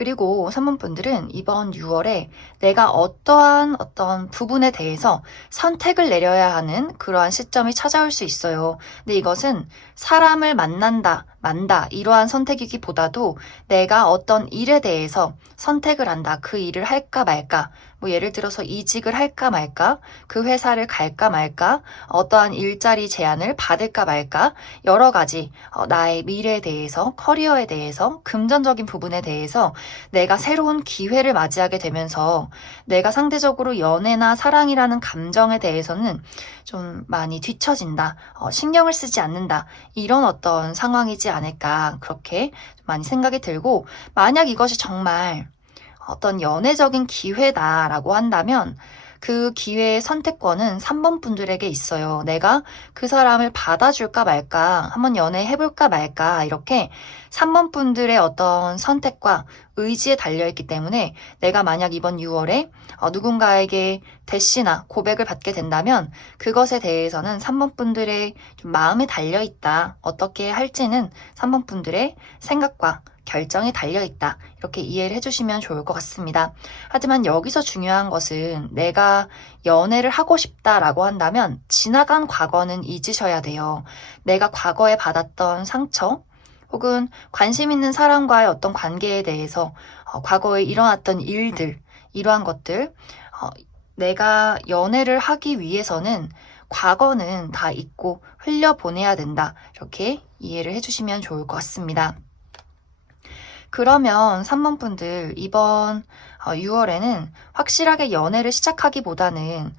그리고 3번 분들은 이번 6월에 내가 어떠한 어떤 부분에 대해서 선택을 내려야 하는 그러한 시점이 찾아올 수 있어요. 근데 이것은 사람을 만난다, 만다, 이러한 선택이기보다도 내가 어떤 일에 대해서 선택을 한다. 그 일을 할까 말까. 뭐 예를 들어서 이직을 할까 말까, 그 회사를 갈까 말까, 어떠한 일자리 제안을 받을까 말까, 여러 가지 나의 미래에 대해서, 커리어에 대해서, 금전적인 부분에 대해서 내가 새로운 기회를 맞이하게 되면서 내가 상대적으로 연애나 사랑이라는 감정에 대해서는 좀 많이 뒤처진다, 신경을 쓰지 않는다, 이런 어떤 상황이지 않을까 그렇게 많이 생각이 들고, 만약 이것이 정말 어떤 연애적인 기회다라고 한다면 그 기회의 선택권은 3번 분들에게 있어요. 내가 그 사람을 받아줄까 말까, 한번 연애해볼까 말까, 이렇게 3번 분들의 어떤 선택과 의지에 달려있기 때문에 내가 만약 이번 6월에 누군가에게 대시나 고백을 받게 된다면 그것에 대해서는 3번 분들의 좀 마음에 달려있다. 어떻게 할지는 3번 분들의 생각과 결정이 달려있다. 이렇게 이해를 해주시면 좋을 것 같습니다. 하지만 여기서 중요한 것은 내가 연애를 하고 싶다라고 한다면 지나간 과거는 잊으셔야 돼요. 내가 과거에 받았던 상처, 혹은 관심 있는 사람과의 어떤 관계에 대해서 과거에 일어났던 일들, 이러한 것들, 내가 연애를 하기 위해서는 과거는 다 잊고 흘려보내야 된다. 이렇게 이해를 해주시면 좋을 것 같습니다. 그러면 3번 분들 이번 6월에는 확실하게 연애를 시작하기보다는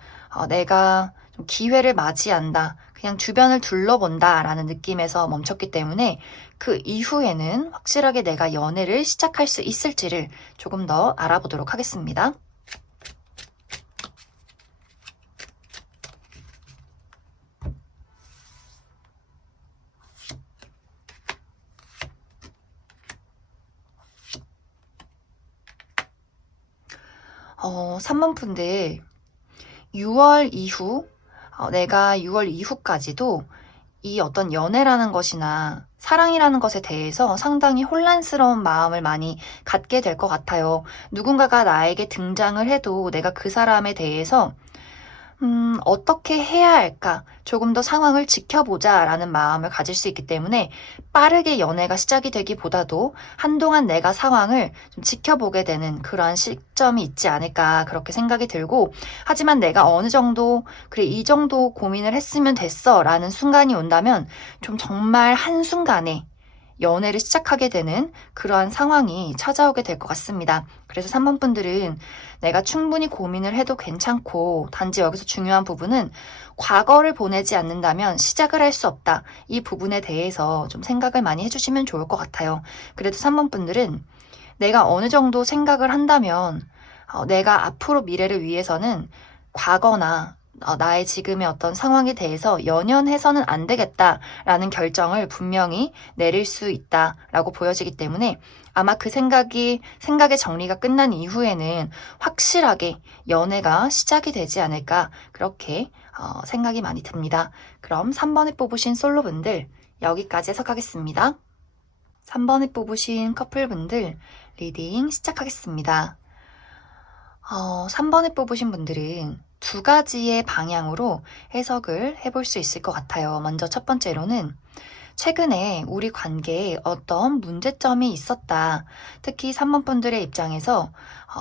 내가 좀 기회를 맞이한다, 그냥 주변을 둘러본다 라는 느낌에서 멈췄기 때문에 그 이후에는 확실하게 내가 연애를 시작할 수 있을지를 조금 더 알아보도록 하겠습니다. 3번 분들 6월 이후, 내가 6월 이후까지도 이 어떤 연애라는 것이나 사랑이라는 것에 대해서 상당히 혼란스러운 마음을 많이 갖게 될 것 같아요. 누군가가 나에게 등장을 해도 내가 그 사람에 대해서 어떻게 해야 할까? 조금 더 상황을 지켜보자 라는 마음을 가질 수 있기 때문에 빠르게 연애가 시작이 되기보다도 한동안 내가 상황을 좀 지켜보게 되는 그러한 시점이 있지 않을까 그렇게 생각이 들고, 하지만 내가 어느 정도, 그래, 이 정도 고민을 했으면 됐어 라는 순간이 온다면 좀 정말 한순간에 연애를 시작하게 되는 그러한 상황이 찾아오게 될 것 같습니다. 그래서 3번 분들은 내가 충분히 고민을 해도 괜찮고, 단지 여기서 중요한 부분은 과거를 보내지 않는다면 시작을 할 수 없다. 이 부분에 대해서 좀 생각을 많이 해주시면 좋을 것 같아요. 그래도 3번 분들은 내가 어느 정도 생각을 한다면 내가 앞으로 미래를 위해서는 과거나 나의 지금의 어떤 상황에 대해서 연연해서는 안 되겠다라는 결정을 분명히 내릴 수 있다라고 보여지기 때문에 아마 그 생각의 정리가 끝난 이후에는 확실하게 연애가 시작이 되지 않을까 그렇게 생각이 많이 듭니다. 그럼 3번에 뽑으신 솔로분들 여기까지 해석하겠습니다. 3번에 뽑으신 커플분들 리딩 시작하겠습니다. 3번에 뽑으신 분들은 두 가지의 방향으로 해석을 해볼 수 있을 것 같아요. 먼저 첫 번째로는 최근에 우리 관계에 어떤 문제점이 있었다. 특히 3번 분들의 입장에서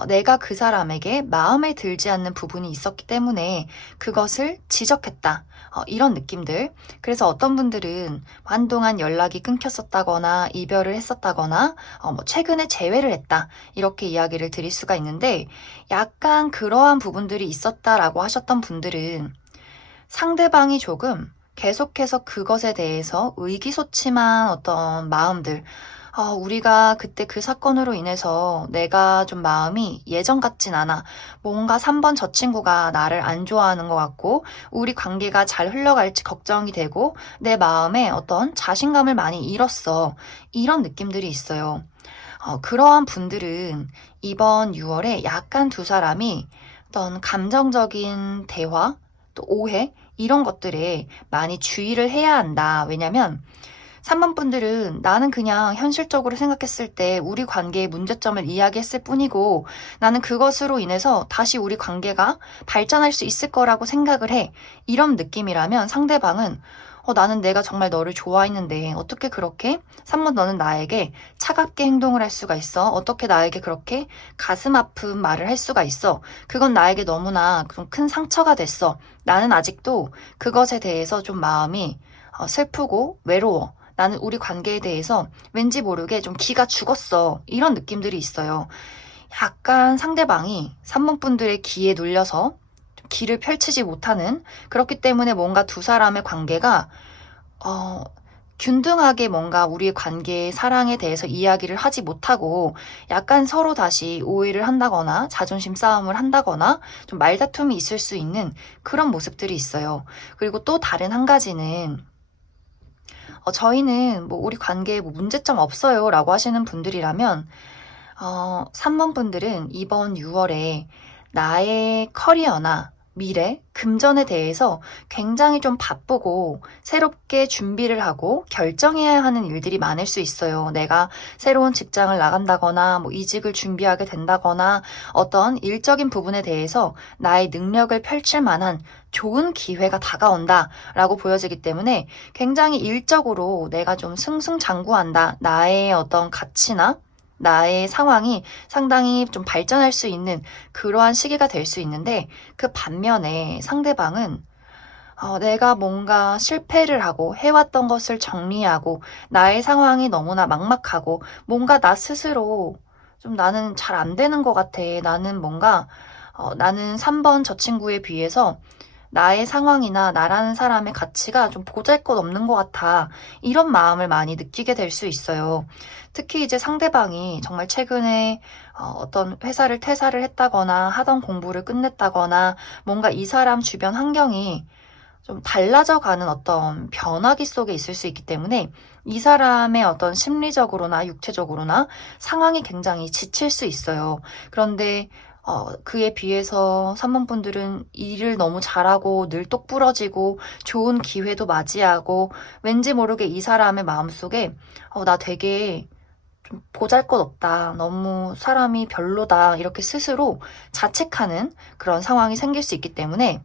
내가 그 사람에게 마음에 들지 않는 부분이 있었기 때문에 그것을 지적했다. 이런 느낌들. 그래서 어떤 분들은 한동안 연락이 끊겼었다거나 이별을 했었다거나 최근에 재회를 했다. 이렇게 이야기를 드릴 수가 있는데, 약간 그러한 부분들이 있었다라고 하셨던 분들은 상대방이 조금 계속해서 그것에 대해서 의기소침한 어떤 마음들, 우리가 그때 그 사건으로 인해서 내가 좀 마음이 예전 같진 않아. 뭔가 3번 저 친구가 나를 안 좋아하는 것 같고, 우리 관계가 잘 흘러갈지 걱정이 되고, 내 마음에 어떤 자신감을 많이 잃었어. 이런 느낌들이 있어요. 그러한 분들은 이번 6월에 약간 두 사람이 어떤 감정적인 대화, 또 오해, 이런 것들에 많이 주의를 해야 한다. 왜냐면 3번 분들은 나는 그냥 현실적으로 생각했을 때 우리 관계의 문제점을 이야기했을 뿐이고 나는 그것으로 인해서 다시 우리 관계가 발전할 수 있을 거라고 생각을 해. 이런 느낌이라면 상대방은 나는 내가 정말 너를 좋아했는데 어떻게 그렇게 3번 너는 나에게 차갑게 행동을 할 수가 있어? 어떻게 나에게 그렇게 가슴 아픈 말을 할 수가 있어? 그건 나에게 너무나 좀 큰 상처가 됐어. 나는 아직도 그것에 대해서 좀 마음이 슬프고 외로워. 나는 우리 관계에 대해서 왠지 모르게 좀 기가 죽었어. 이런 느낌들이 있어요. 약간 상대방이 3번 분들의 기에 눌려서 좀 기를 펼치지 못하는, 그렇기 때문에 뭔가 두 사람의 관계가 어, 균등하게 뭔가 우리의 관계의 사랑에 대해서 이야기를 하지 못하고 약간 서로 다시 오해를 한다거나 자존심 싸움을 한다거나 좀 말다툼이 있을 수 있는 그런 모습들이 있어요. 그리고 또 다른 한 가지는 저희는 뭐 우리 관계에 뭐 문제점 없어요 라고 하시는 분들이라면 3번 분들은 이번 6월에 나의 커리어나 미래, 금전에 대해서 굉장히 좀 바쁘고 새롭게 준비를 하고 결정해야 하는 일들이 많을 수 있어요. 내가 새로운 직장을 나간다거나 뭐 이직을 준비하게 된다거나 어떤 일적인 부분에 대해서 나의 능력을 펼칠 만한 좋은 기회가 다가온다라고 보여지기 때문에 굉장히 일적으로 내가 좀 승승장구한다. 나의 어떤 가치나 나의 상황이 상당히 좀 발전할 수 있는 그러한 시기가 될 수 있는데 그 반면에 상대방은 내가 뭔가 실패를 하고 해왔던 것을 정리하고 나의 상황이 너무나 막막하고 뭔가 나 스스로 좀 나는 잘 안 되는 것 같아. 나는 뭔가 나는 3번 저 친구에 비해서 나의 상황이나 나라는 사람의 가치가 좀 보잘것없는 것 같아. 이런 마음을 많이 느끼게 될 수 있어요. 특히 이제 상대방이 정말 최근에 어떤 회사를 퇴사를 했다거나 하던 공부를 끝냈다거나 뭔가 이 사람 주변 환경이 좀 달라져가는 어떤 변화기 속에 있을 수 있기 때문에 이 사람의 어떤 심리적으로나 육체적으로나 상황이 굉장히 지칠 수 있어요. 그런데 그에 비해서 3번 분들은 일을 너무 잘하고 늘 똑부러지고 좋은 기회도 맞이하고 왠지 모르게 이 사람의 마음속에 나 되게 좀 보잘것없다. 너무 사람이 별로다. 이렇게 스스로 자책하는 그런 상황이 생길 수 있기 때문에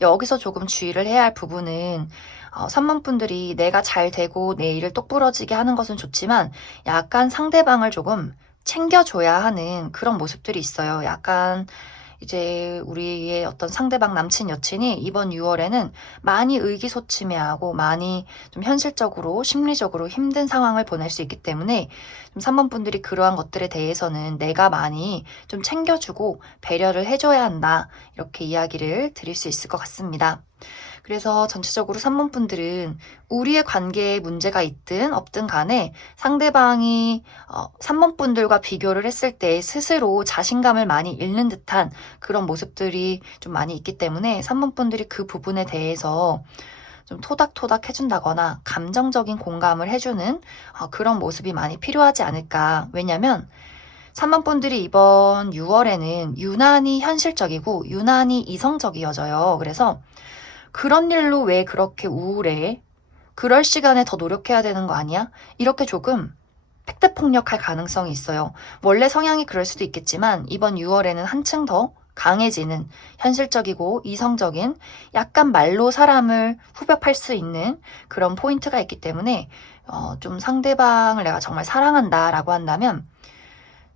여기서 조금 주의를 해야 할 부분은 3번 분들이 내가 잘 되고 내 일을 똑부러지게 하는 것은 좋지만 약간 상대방을 조금 챙겨줘야 하는 그런 모습들이 있어요. 약간 이제 우리의 어떤 상대방 남친 여친이 이번 6월에는 많이 의기소침해하고 많이 좀 현실적으로 심리적으로 힘든 상황을 보낼 수 있기 때문에 좀 3번 분들이 그러한 것들에 대해서는 내가 많이 좀 챙겨주고 배려를 해줘야 한다. 이렇게 이야기를 드릴 수 있을 것 같습니다. 그래서 전체적으로 3번 분들은 우리의 관계에 문제가 있든 없든 간에 상대방이 3번 분들과 비교를 했을 때 스스로 자신감을 많이 잃는 듯한 그런 모습들이 좀 많이 있기 때문에 3번 분들이 그 부분에 대해서 좀 토닥토닥 해준다거나 감정적인 공감을 해주는 그런 모습이 많이 필요하지 않을까. 왜냐면 3번 분들이 이번 6월에는 유난히 현실적이고 유난히 이성적이어져요. 그래서 그런 일로 왜 그렇게 우울해? 그럴 시간에 더 노력해야 되는 거 아니야? 이렇게 조금 팩트폭력할 가능성이 있어요. 원래 성향이 그럴 수도 있겠지만 이번 6월에는 한층 더 강해지는 현실적이고 이성적인 약간 말로 사람을 후벼팔 수 있는 그런 포인트가 있기 때문에 좀 상대방을 내가 정말 사랑한다라고 한다면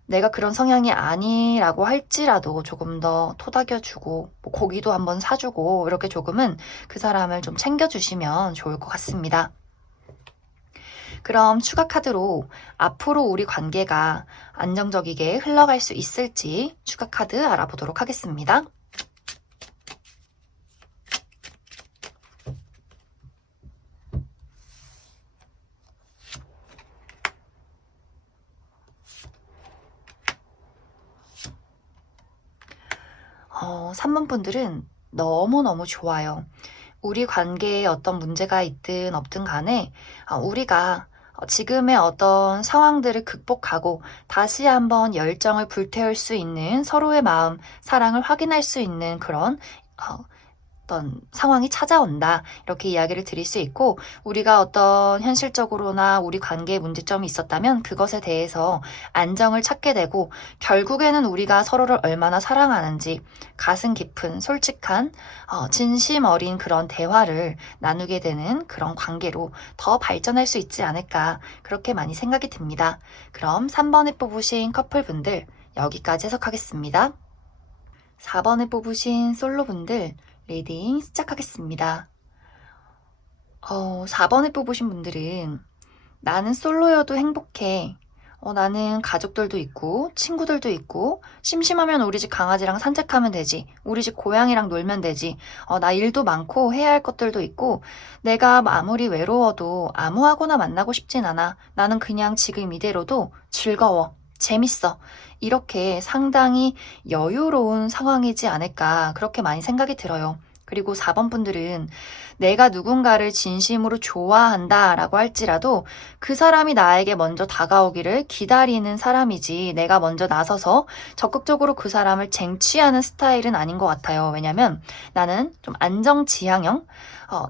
내가 그런 성향이 아니라고 할지라도 조금 더 토닥여주고 뭐 고기도 한번 사주고 이렇게 조금은 그 사람을 좀 챙겨주시면 좋을 것 같습니다. 그럼 추가 카드로 앞으로 우리 관계가 안정적이게 흘러갈 수 있을지 추가 카드 알아보도록 하겠습니다. 3번 분들은 너무너무 좋아요. 우리 관계에 어떤 문제가 있든 없든 간에 우리가 지금의 어떤 상황들을 극복하고 다시 한번 열정을 불태울 수 있는 서로의 마음, 사랑을 확인할 수 있는 그런 어떤 상황이 찾아온다. 이렇게 이야기를 드릴 수 있고, 우리가 어떤 현실적으로나 우리 관계에 문제점이 있었다면 그것에 대해서 안정을 찾게 되고, 결국에는 우리가 서로를 얼마나 사랑하는지 가슴 깊은 솔직한 진심 어린 그런 대화를 나누게 되는 그런 관계로 더 발전할 수 있지 않을까, 그렇게 많이 생각이 듭니다. 그럼 3번에 뽑으신 커플분들 여기까지 해석하겠습니다. 4번에 뽑으신 솔로분들 리딩 시작하겠습니다. 4번에 뽑으신 분들은 나는 솔로여도 행복해. 나는 가족들도 있고 친구들도 있고 심심하면 우리 집 강아지랑 산책하면 되지. 우리 집 고양이랑 놀면 되지. 나 일도 많고 해야 할 것들도 있고 내가 아무리 외로워도 아무하고나 만나고 싶진 않아. 나는 그냥 지금 이대로도 즐거워. 재밌어. 이렇게 상당히 여유로운 상황이지 않을까 그렇게 많이 생각이 들어요. 그리고 4번 분들은 내가 누군가를 진심으로 좋아한다라고 할지라도 그 사람이 나에게 먼저 다가오기를 기다리는 사람이지 내가 먼저 나서서 적극적으로 그 사람을 쟁취하는 스타일은 아닌 것 같아요. 왜냐면 나는 좀 안정지향형,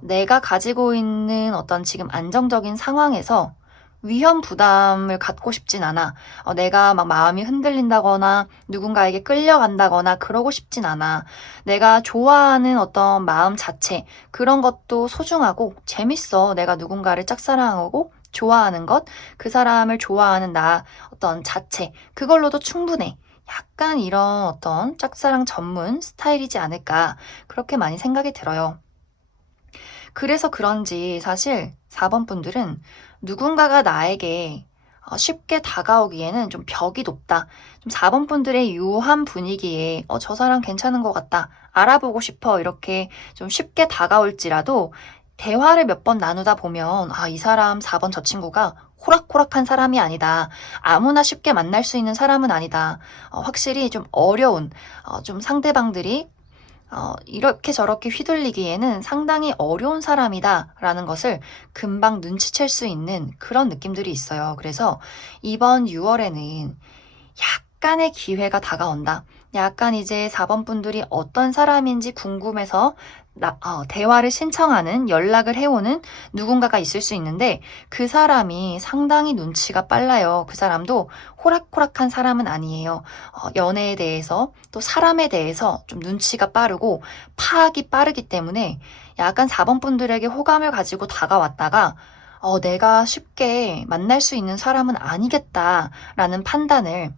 내가 가지고 있는 어떤 지금 안정적인 상황에서 위험 부담을 갖고 싶진 않아. 내가 막 마음이 흔들린다거나 누군가에게 끌려간다거나 그러고 싶진 않아. 내가 좋아하는 어떤 마음 자체, 그런 것도 소중하고 재밌어. 내가 누군가를 짝사랑하고 좋아하는 것, 그 사람을 좋아하는 나 어떤 자체, 그걸로도 충분해. 약간 이런 어떤 짝사랑 전문 스타일이지 않을까, 그렇게 많이 생각이 들어요. 그래서 그런지 사실 4번 분들은 누군가가 나에게 쉽게 다가오기에는 좀 벽이 높다. 좀 4번 분들의 묘한 분위기에 저 사람 괜찮은 것 같다. 알아보고 싶어. 이렇게 좀 쉽게 다가올지라도 대화를 몇 번 나누다 보면 이 사람 4번 저 친구가 호락호락한 사람이 아니다. 아무나 쉽게 만날 수 있는 사람은 아니다. 확실히 좀 어려운 좀 상대방들이 이렇게 저렇게 휘둘리기에는 상당히 어려운 사람이다라는 것을 금방 눈치챌 수 있는 그런 느낌들이 있어요. 그래서 이번 6월에는 약간의 기회가 다가온다. 약간 이제 4번 분들이 어떤 사람인지 궁금해서 대화를 신청하는, 연락을 해오는 누군가가 있을 수 있는데 그 사람이 상당히 눈치가 빨라요. 그 사람도 호락호락한 사람은 아니에요. 연애에 대해서 또 사람에 대해서 좀 눈치가 빠르고 파악이 빠르기 때문에 약간 4번 분들에게 호감을 가지고 다가왔다가 내가 쉽게 만날 수 있는 사람은 아니겠다라는 판단을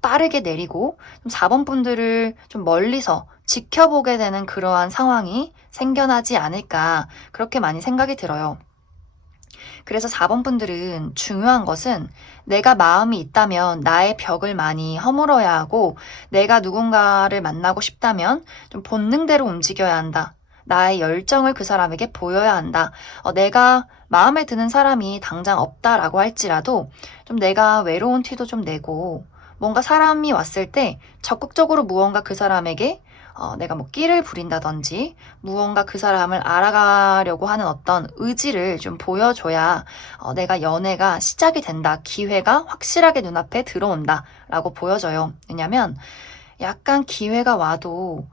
빠르게 내리고 4번 분들을 좀 멀리서 지켜보게 되는 그러한 상황이 생겨나지 않을까 그렇게 많이 생각이 들어요. 그래서 4번 분들은 중요한 것은 내가 마음이 있다면 나의 벽을 많이 허물어야 하고 내가 누군가를 만나고 싶다면 좀 본능대로 움직여야 한다. 나의 열정을 그 사람에게 보여야 한다. 내가 마음에 드는 사람이 당장 없다라고 할지라도 좀 내가 외로운 티도 좀 내고 뭔가 사람이 왔을 때 적극적으로 무언가 그 사람에게 내가 뭐 끼를 부린다든지 무언가 그 사람을 알아가려고 하는 어떤 의지를 좀 보여줘야 내가 연애가 시작이 된다. 기회가 확실하게 눈앞에 들어온다. 라고 보여져요. 왜냐면 약간 기회가 와도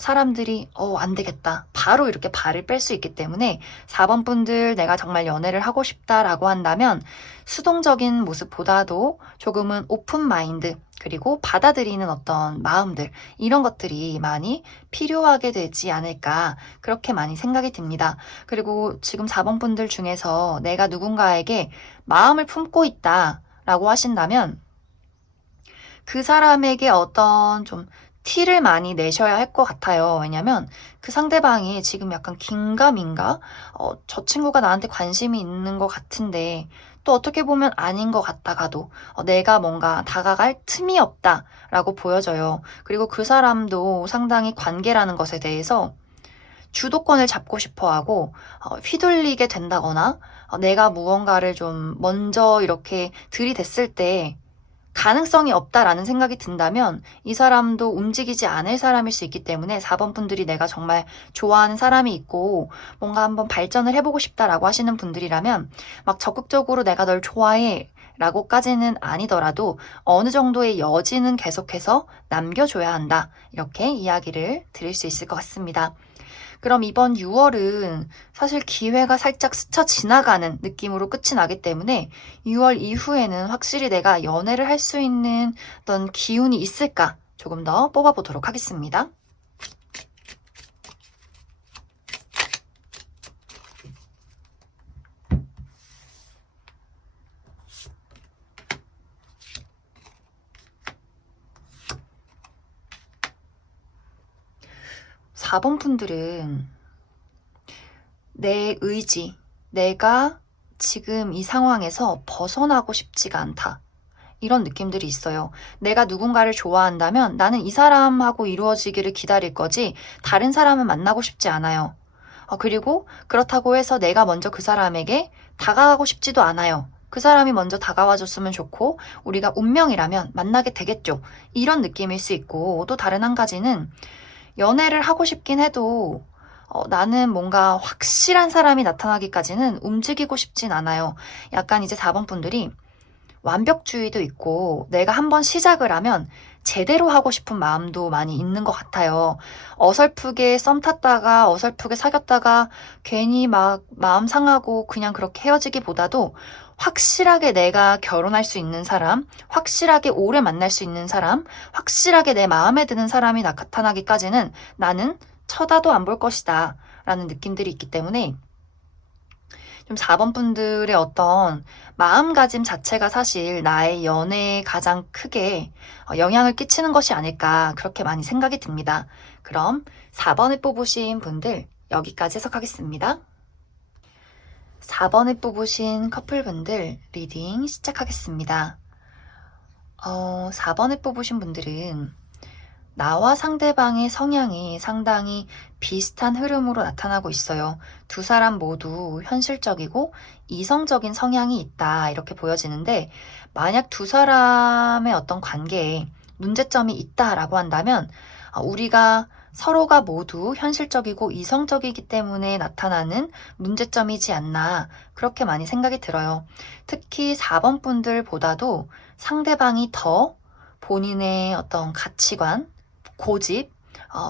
사람들이 안 되겠다. 바로 이렇게 발을 뺄 수 있기 때문에 4번 분들 내가 정말 연애를 하고 싶다라고 한다면 수동적인 모습보다도 조금은 오픈 마인드 그리고 받아들이는 어떤 마음들 이런 것들이 많이 필요하게 되지 않을까 그렇게 많이 생각이 듭니다. 그리고 지금 4번 분들 중에서 내가 누군가에게 마음을 품고 있다라고 하신다면 그 사람에게 어떤 좀 티를 많이 내셔야 할 것 같아요. 왜냐면 그 상대방이 지금 약간 긴가민가? 저 친구가 나한테 관심이 있는 것 같은데 또 어떻게 보면 아닌 것 같다가도 내가 뭔가 다가갈 틈이 없다라고 보여져요. 그리고 그 사람도 상당히 관계라는 것에 대해서 주도권을 잡고 싶어 하고 휘둘리게 된다거나 내가 무언가를 좀 먼저 이렇게 들이댔을 때 가능성이 없다라는 생각이 든다면 이 사람도 움직이지 않을 사람일 수 있기 때문에 4번 분들이 내가 정말 좋아하는 사람이 있고 뭔가 한번 발전을 해보고 싶다라고 하시는 분들이라면 막 적극적으로 내가 널 좋아해 라고까지는 아니더라도 어느 정도의 여지는 계속해서 남겨줘야 한다. 이렇게 이야기를 드릴 수 있을 것 같습니다. 그럼 이번 6월은 사실 기회가 살짝 스쳐 지나가는 느낌으로 끝이 나기 때문에 6월 이후에는 확실히 내가 연애를 할 수 있는 어떤 기운이 있을까 조금 더 뽑아보도록 하겠습니다. 4번 분들은 내 의지, 내가 지금 이 상황에서 벗어나고 싶지가 않다. 이런 느낌들이 있어요. 내가 누군가를 좋아한다면 나는 이 사람하고 이루어지기를 기다릴 거지 다른 사람을 만나고 싶지 않아요. 그리고 그렇다고 해서 내가 먼저 그 사람에게 다가가고 싶지도 않아요. 그 사람이 먼저 다가와줬으면 좋고 우리가 운명이라면 만나게 되겠죠. 이런 느낌일 수 있고 또 다른 한 가지는 연애를 하고 싶긴 해도 나는 뭔가 확실한 사람이 나타나기까지는 움직이고 싶진 않아요. 약간 이제 4번 분들이 완벽주의도 있고 내가 한번 시작을 하면 제대로 하고 싶은 마음도 많이 있는 것 같아요. 어설프게 썸 탔다가 어설프게 사귀었다가 괜히 막 마음 상하고 그냥 그렇게 헤어지기보다도 확실하게 내가 결혼할 수 있는 사람, 확실하게 오래 만날 수 있는 사람, 확실하게 내 마음에 드는 사람이 나타나기까지는 나는 쳐다도 안 볼 것이다 라는 느낌들이 있기 때문에 좀 4번 분들의 어떤 마음가짐 자체가 사실 나의 연애에 가장 크게 영향을 끼치는 것이 아닐까 그렇게 많이 생각이 듭니다. 그럼 4번을 뽑으신 분들 여기까지 해석하겠습니다. 4번을 뽑으신 커플분들 리딩 시작하겠습니다. 4번을 뽑으신 분들은 나와 상대방의 성향이 상당히 비슷한 흐름으로 나타나고 있어요. 두 사람 모두 현실적이고 이성적인 성향이 있다 이렇게 보여지는데 만약 두 사람의 어떤 관계에 문제점이 있다라고 한다면 우리가 서로가 모두 현실적이고 이성적이기 때문에 나타나는 문제점이지 않나 그렇게 많이 생각이 들어요. 특히 4번 분들보다도 상대방이 더 본인의 어떤 가치관, 고집,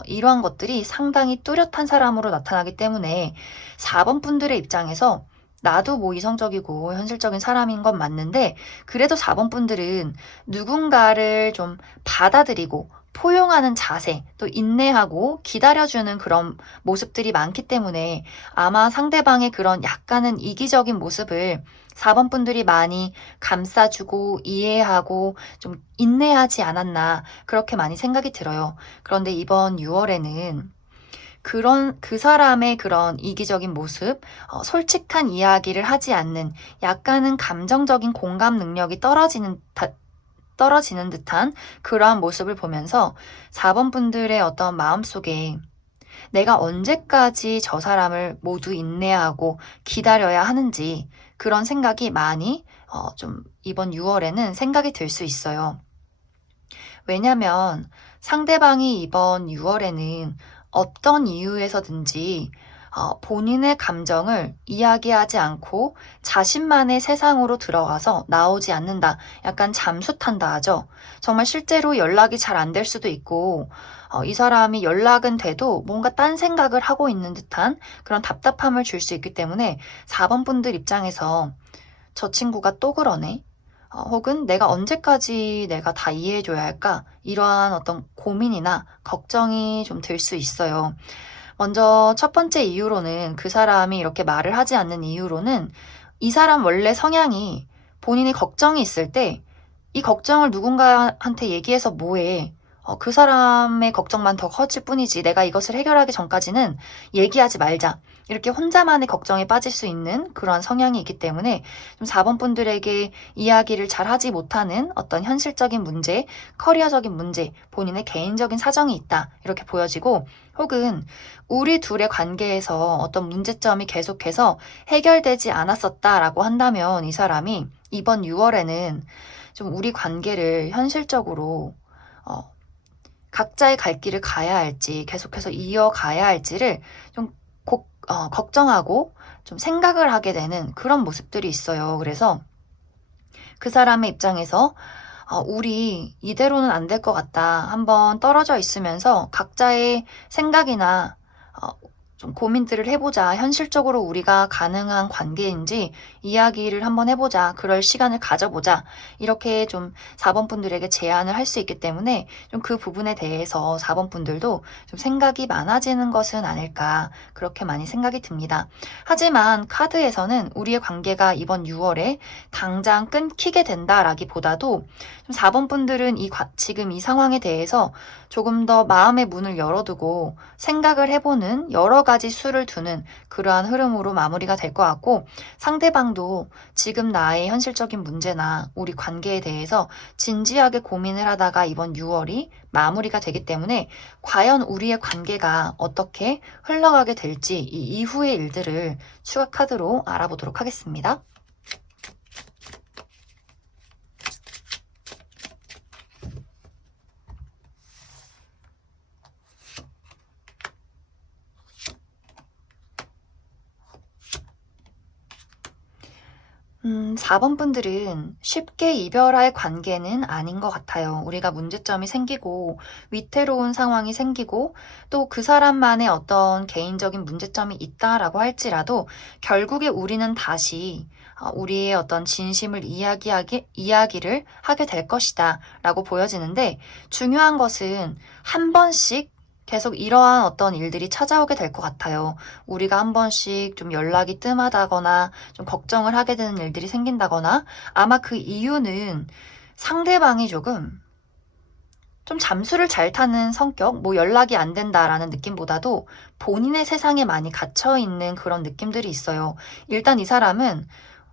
이러한 것들이 상당히 뚜렷한 사람으로 나타나기 때문에 4번 분들의 입장에서 나도 뭐 이성적이고 현실적인 사람인 건 맞는데 그래도 4번 분들은 누군가를 좀 받아들이고 포용하는 자세, 또 인내하고 기다려주는 그런 모습들이 많기 때문에 아마 상대방의 그런 약간은 이기적인 모습을 4번 분들이 많이 감싸주고 이해하고 좀 인내하지 않았나 그렇게 많이 생각이 들어요. 그런데 이번 6월에는 그 사람의 그런 이기적인 모습, 솔직한 이야기를 하지 않는 약간은 감정적인 공감 능력이 떨어지는 듯한 그러한 모습을 보면서 4번 분들의 어떤 마음속에 내가 언제까지 저 사람을 모두 인내하고 기다려야 하는지 그런 생각이 많이 좀 이번 6월에는 생각이 들 수 있어요. 왜냐면 상대방이 이번 6월에는 어떤 이유에서든지 본인의 감정을 이야기하지 않고 자신만의 세상으로 들어가서 나오지 않는다. 약간 잠수탄다 하죠. 정말 실제로 연락이 잘 안 될 수도 있고 이 사람이 연락은 돼도 뭔가 딴 생각을 하고 있는 듯한 그런 답답함을 줄 수 있기 때문에 4번 분들 입장에서 저 친구가 또 그러네. 혹은 내가 언제까지 내가 다 이해해줘야 할까? 이러한 어떤 고민이나 걱정이 좀 들 수 있어요. 먼저 첫 번째 이유로는 그 사람이 이렇게 말을 하지 않는 이유로는 이 사람 원래 성향이 본인이 걱정이 있을 때 이 걱정을 누군가한테 얘기해서 뭐해. 그 사람의 걱정만 더 커질 뿐이지 내가 이것을 해결하기 전까지는 얘기하지 말자. 이렇게 혼자만의 걱정에 빠질 수 있는 그러한 성향이 있기 때문에 좀 4번 분들에게 이야기를 잘 하지 못하는 어떤 현실적인 문제, 커리어적인 문제, 본인의 개인적인 사정이 있다. 이렇게 보여지고 혹은 우리 둘의 관계에서 어떤 문제점이 계속해서 해결되지 않았었다라고 한다면 이 사람이 이번 6월에는 좀 우리 관계를 현실적으로 각자의 갈 길을 가야 할지 계속해서 이어가야 할지를 좀 걱정하고 좀 생각을 하게 되는 그런 모습들이 있어요. 그래서 그 사람의 입장에서 우리 이대로는 안 될 것 같다. 한번 떨어져 있으면서 각자의 생각이나 좀 고민들을 해보자. 현실적으로 우리가 가능한 관계인지 이야기를 한번 해보자. 그럴 시간을 가져보자. 이렇게 좀 4번 분들에게 제안을 할 수 있기 때문에 좀 그 부분에 대해서 4번 분들도 좀 생각이 많아지는 것은 아닐까. 그렇게 많이 생각이 듭니다. 하지만 카드에서는 우리의 관계가 이번 6월에 당장 끊기게 된다라기보다도 좀 4번 분들은 지금 이 상황에 대해서 조금 더 마음의 문을 열어두고 생각을 해보는 여러 가지 수를 두는 그러한 흐름으로 마무리가 될 것 같고, 상대방도 지금 나의 현실적인 문제나 우리 관계에 대해서 진지하게 고민을 하다가 이번 6월이 마무리가 되기 때문에 과연 우리의 관계가 어떻게 흘러가게 될지 이 이후의 일들을 추가 카드로 알아보도록 하겠습니다. 4번 분들은 쉽게 이별할 관계는 아닌 것 같아요. 우리가 문제점이 생기고 위태로운 상황이 생기고 또 그 사람만의 어떤 개인적인 문제점이 있다라고 할지라도 결국에 우리는 다시 우리의 어떤 진심을 이야기를 하게 될 것이다 라고 보여지는데, 중요한 것은 한 번씩 계속 이러한 어떤 일들이 찾아오게 될 것 같아요. 우리가 한 번씩 좀 연락이 뜸하다거나 좀 걱정을 하게 되는 일들이 생긴다거나, 아마 그 이유는 상대방이 조금 좀 잠수를 잘 타는 성격, 뭐 연락이 안 된다라는 느낌보다도 본인의 세상에 많이 갇혀 있는 그런 느낌들이 있어요. 일단 이 사람은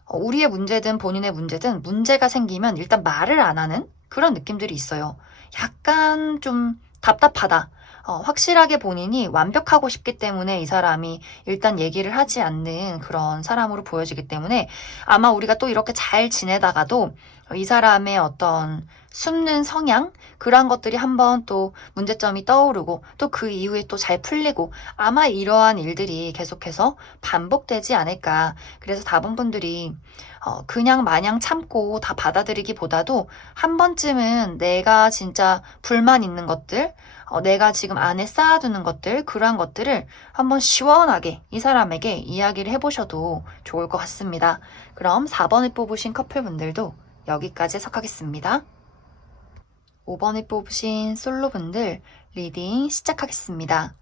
우리의 문제든 본인의 문제든 문제가 생기면 일단 말을 안 하는 그런 느낌들이 있어요. 약간 좀 답답하다. 확실하게 본인이 완벽하고 싶기 때문에 이 사람이 일단 얘기를 하지 않는 그런 사람으로 보여지기 때문에, 아마 우리가 또 이렇게 잘 지내다가도 이 사람의 어떤 숨는 성향, 그러한 것들이 한번 또 문제점이 떠오르고 또 그 이후에 또 잘 풀리고, 아마 이러한 일들이 계속해서 반복되지 않을까. 그래서 4번 분들이 그냥 마냥 참고 다 받아들이기보다도 한 번쯤은 내가 진짜 불만 있는 것들, 내가 지금 안에 쌓아두는 것들, 그러한 것들을 한번 시원하게 이 사람에게 이야기를 해보셔도 좋을 것 같습니다. 그럼 4번을 뽑으신 커플분들도 여기까지 해석하겠습니다. 5번을 뽑으신 솔로분들 리딩 시작하겠습니다.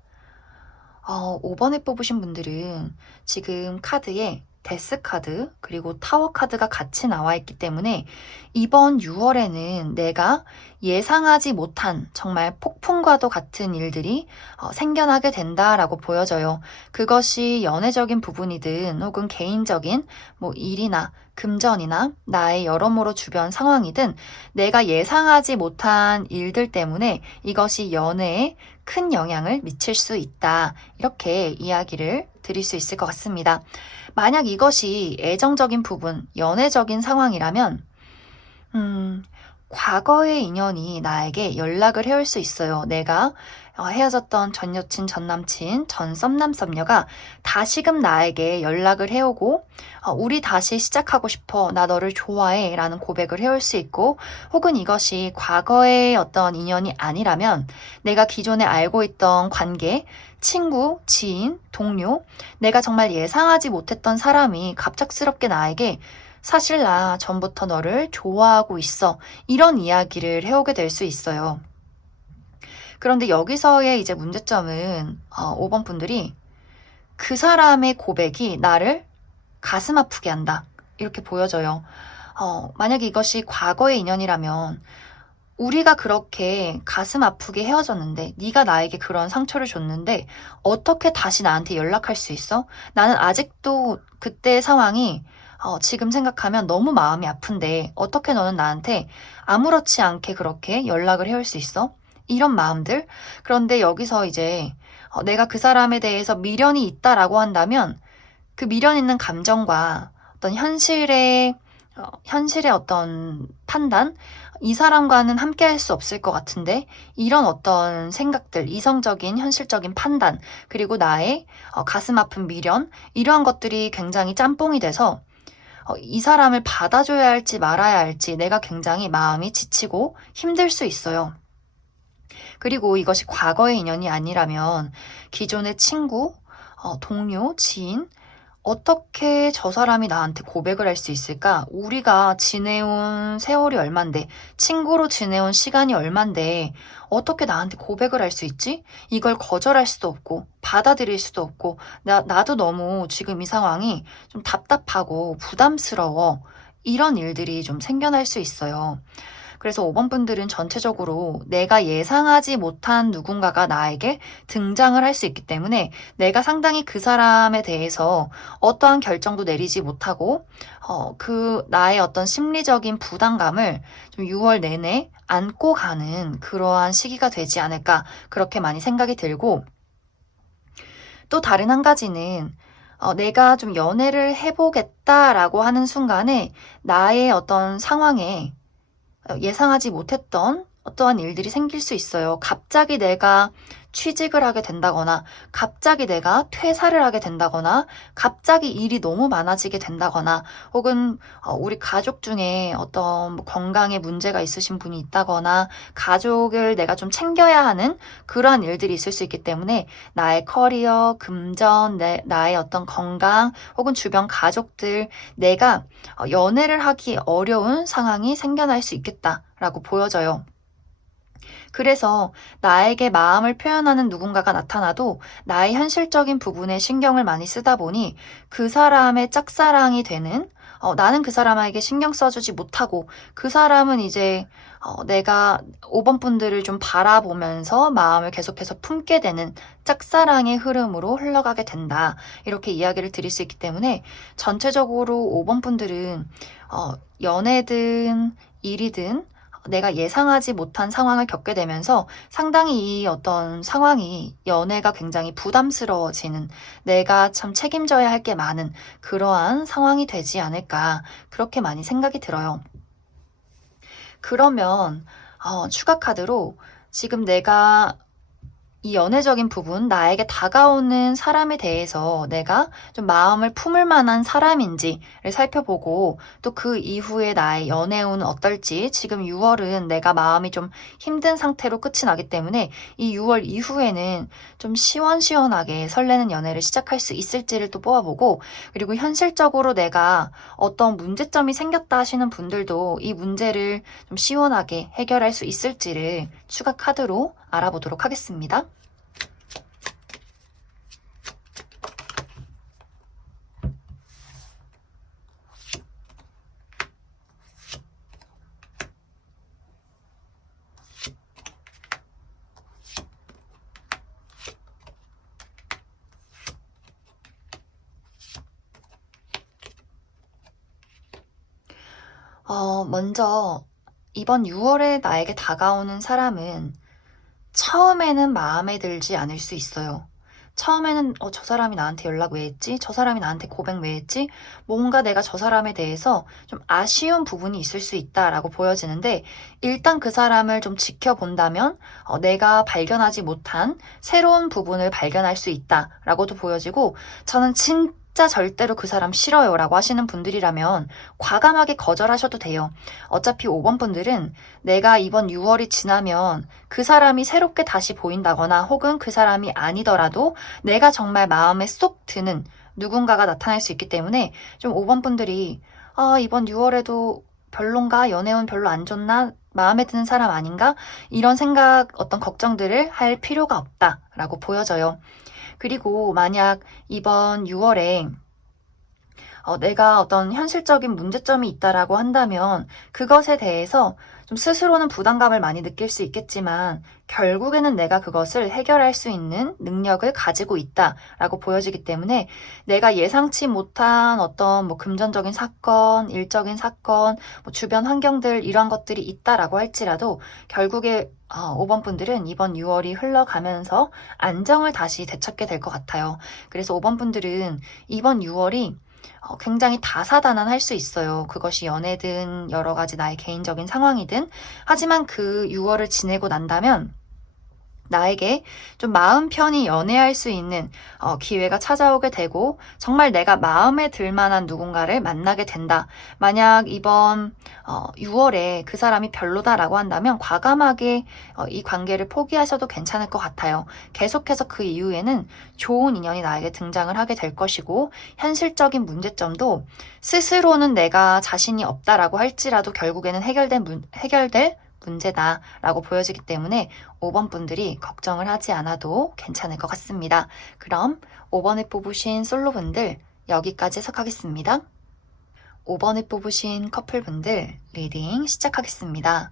5번을 뽑으신 분들은 지금 카드에 데스 카드 그리고 타워 카드가 같이 나와 있기 때문에 이번 6월에는 내가 예상하지 못한 정말 폭풍과도 같은 일들이 생겨나게 된다라고 보여져요. 그것이 연애적인 부분이든 혹은 개인적인 뭐 일이나 금전이나 나의 여러모로 주변 상황이든 내가 예상하지 못한 일들 때문에 이것이 연애에 큰 영향을 미칠 수 있다. 이렇게 이야기를 드릴 수 있을 것 같습니다. 만약 이것이 애정적인 부분, 연애적인 상황이라면 과거의 인연이 나에게 연락을 해올 수 있어요. 내가 헤어졌던 전 여친, 전 남친, 전 썸남, 썸녀가 다시금 나에게 연락을 해오고 우리 다시 시작하고 싶어. 나 너를 좋아해. 라는 고백을 해올 수 있고, 혹은 이것이 과거의 어떤 인연이 아니라면 내가 기존에 알고 있던 관계, 친구, 지인, 동료, 내가 정말 예상하지 못했던 사람이 갑작스럽게 나에게 사실 나 전부터 너를 좋아하고 있어. 이런 이야기를 해오게 될 수 있어요. 그런데 여기서의 이제 문제점은 5번 분들이 그 사람의 고백이 나를 가슴 아프게 한다. 이렇게 보여져요. 만약에 이것이 과거의 인연이라면 우리가 그렇게 가슴 아프게 헤어졌는데 네가 나에게 그런 상처를 줬는데 어떻게 다시 나한테 연락할 수 있어? 나는 아직도 그때의 상황이 지금 생각하면 너무 마음이 아픈데 어떻게 너는 나한테 아무렇지 않게 그렇게 연락을 해올 수 있어? 이런 마음들. 그런데 여기서 이제 내가 그 사람에 대해서 미련이 있다라고 한다면 그 미련 있는 감정과 어떤 현실의 어떤 판단, 이 사람과는 함께 할 수 없을 것 같은데 이런 어떤 생각들, 이성적인 현실적인 판단, 그리고 나의 가슴 아픈 미련, 이러한 것들이 굉장히 짬뽕이 돼서 이 사람을 받아줘야 할지 말아야 할지 내가 굉장히 마음이 지치고 힘들 수 있어요. 그리고 이것이 과거의 인연이 아니라면 기존의 친구, 동료, 지인, 어떻게 저 사람이 나한테 고백을 할 수 있을까? 우리가 지내온 세월이 얼만데, 친구로 지내온 시간이 얼만데, 어떻게 나한테 고백을 할 수 있지? 이걸 거절할 수도 없고, 받아들일 수도 없고, 나도 너무 지금 이 상황이 좀 답답하고 부담스러워. 이런 일들이 좀 생겨날 수 있어요. 그래서 5번 분들은 전체적으로 내가 예상하지 못한 누군가가 나에게 등장을 할 수 있기 때문에 내가 상당히 그 사람에 대해서 어떠한 결정도 내리지 못하고 그 나의 어떤 심리적인 부담감을 좀 6월 내내 안고 가는 그러한 시기가 되지 않을까 그렇게 많이 생각이 들고, 또 다른 한 가지는 내가 좀 연애를 해보겠다라고 하는 순간에 나의 어떤 상황에 예상하지 못했던 어떠한 일들이 생길 수 있어요. 갑자기 내가 취직을 하게 된다거나, 갑자기 내가 퇴사를 하게 된다거나, 갑자기 일이 너무 많아지게 된다거나, 혹은 우리 가족 중에 어떤 뭐 건강에 문제가 있으신 분이 있다거나, 가족을 내가 좀 챙겨야 하는 그러한 일들이 있을 수 있기 때문에 나의 커리어, 금전, 나의 어떤 건강, 혹은 주변 가족들, 내가 연애를 하기 어려운 상황이 생겨날 수 있겠다라고 보여져요. 그래서 나에게 마음을 표현하는 누군가가 나타나도 나의 현실적인 부분에 신경을 많이 쓰다 보니 그 사람의 짝사랑이 되는, 나는 그 사람에게 신경 써주지 못하고 그 사람은 이제 내가 5번 분들을 좀 바라보면서 마음을 계속해서 품게 되는 짝사랑의 흐름으로 흘러가게 된다. 이렇게 이야기를 드릴 수 있기 때문에 전체적으로 5번 분들은 연애든 일이든 내가 예상하지 못한 상황을 겪게 되면서 상당히 이 어떤 상황이 연애가 굉장히 부담스러워지는, 내가 참 책임져야 할 게 많은 그러한 상황이 되지 않을까 그렇게 많이 생각이 들어요. 그러면 추가 카드로 지금 내가 이 연애적인 부분, 나에게 다가오는 사람에 대해서 내가 좀 마음을 품을 만한 사람인지를 살펴보고, 또 그 이후에 나의 연애운은 어떨지, 지금 6월은 내가 마음이 좀 힘든 상태로 끝이 나기 때문에 이 6월 이후에는 좀 시원시원하게 설레는 연애를 시작할 수 있을지를 또 뽑아보고, 그리고 현실적으로 내가 어떤 문제점이 생겼다 하시는 분들도 이 문제를 좀 시원하게 해결할 수 있을지를 추가 카드로 알아보도록 하겠습니다. 먼저 이번 6월에 나에게 다가오는 사람은 처음에는 마음에 들지 않을 수 있어요. 처음에는 저 사람이 나한테 연락 왜 했지? 저 사람이 나한테 고백 왜 했지? 뭔가 내가 저 사람에 대해서 좀 아쉬운 부분이 있을 수 있다라고 보여지는데, 일단 그 사람을 좀 지켜본다면 내가 발견하지 못한 새로운 부분을 발견할 수 있다라고도 보여지고, 저는 진짜 절대로 그 사람 싫어요 라고 하시는 분들이라면 과감하게 거절하셔도 돼요. 어차피 5번 분들은 내가 이번 6월이 지나면 그 사람이 새롭게 다시 보인다거나, 혹은 그 사람이 아니더라도 내가 정말 마음에 쏙 드는 누군가가 나타날 수 있기 때문에, 좀 5번 분들이 이번 6월에도 별론가? 연애운 별로 안 좋나? 마음에 드는 사람 아닌가? 이런 생각, 어떤 걱정들을 할 필요가 없다라고 보여져요. 그리고 만약 이번 6월에 내가 어떤 현실적인 문제점이 있다라고 한다면 그것에 대해서 좀 스스로는 부담감을 많이 느낄 수 있겠지만 결국에는 내가 그것을 해결할 수 있는 능력을 가지고 있다라고 보여지기 때문에, 내가 예상치 못한 어떤 뭐 금전적인 사건, 일적인 사건, 뭐 주변 환경들 이런 것들이 있다라고 할지라도 결국에 5번 분들은 이번 6월이 흘러가면서 안정을 다시 되찾게 될 것 같아요. 그래서 5번 분들은 이번 6월이 굉장히 다사다난할 수 있어요. 그것이 연애든 여러 가지 나의 개인적인 상황이든. 하지만 그 6월을 지내고 난다면 나에게 좀 마음 편히 연애할 수 있는 기회가 찾아오게 되고 정말 내가 마음에 들 만한 누군가를 만나게 된다. 만약 이번 6월에 그 사람이 별로다라고 한다면 과감하게 이 관계를 포기하셔도 괜찮을 것 같아요. 계속해서 그 이후에는 좋은 인연이 나에게 등장을 하게 될 것이고 현실적인 문제점도 스스로는 내가 자신이 없다라고 할지라도 결국에는 해결될 문제다라고 보여지기 때문에 5번 분들이 걱정을 하지 않아도 괜찮을 것 같습니다. 그럼 5번을 뽑으신 솔로분들 여기까지 해석하겠습니다. 5번을 뽑으신 커플분들 리딩 시작하겠습니다.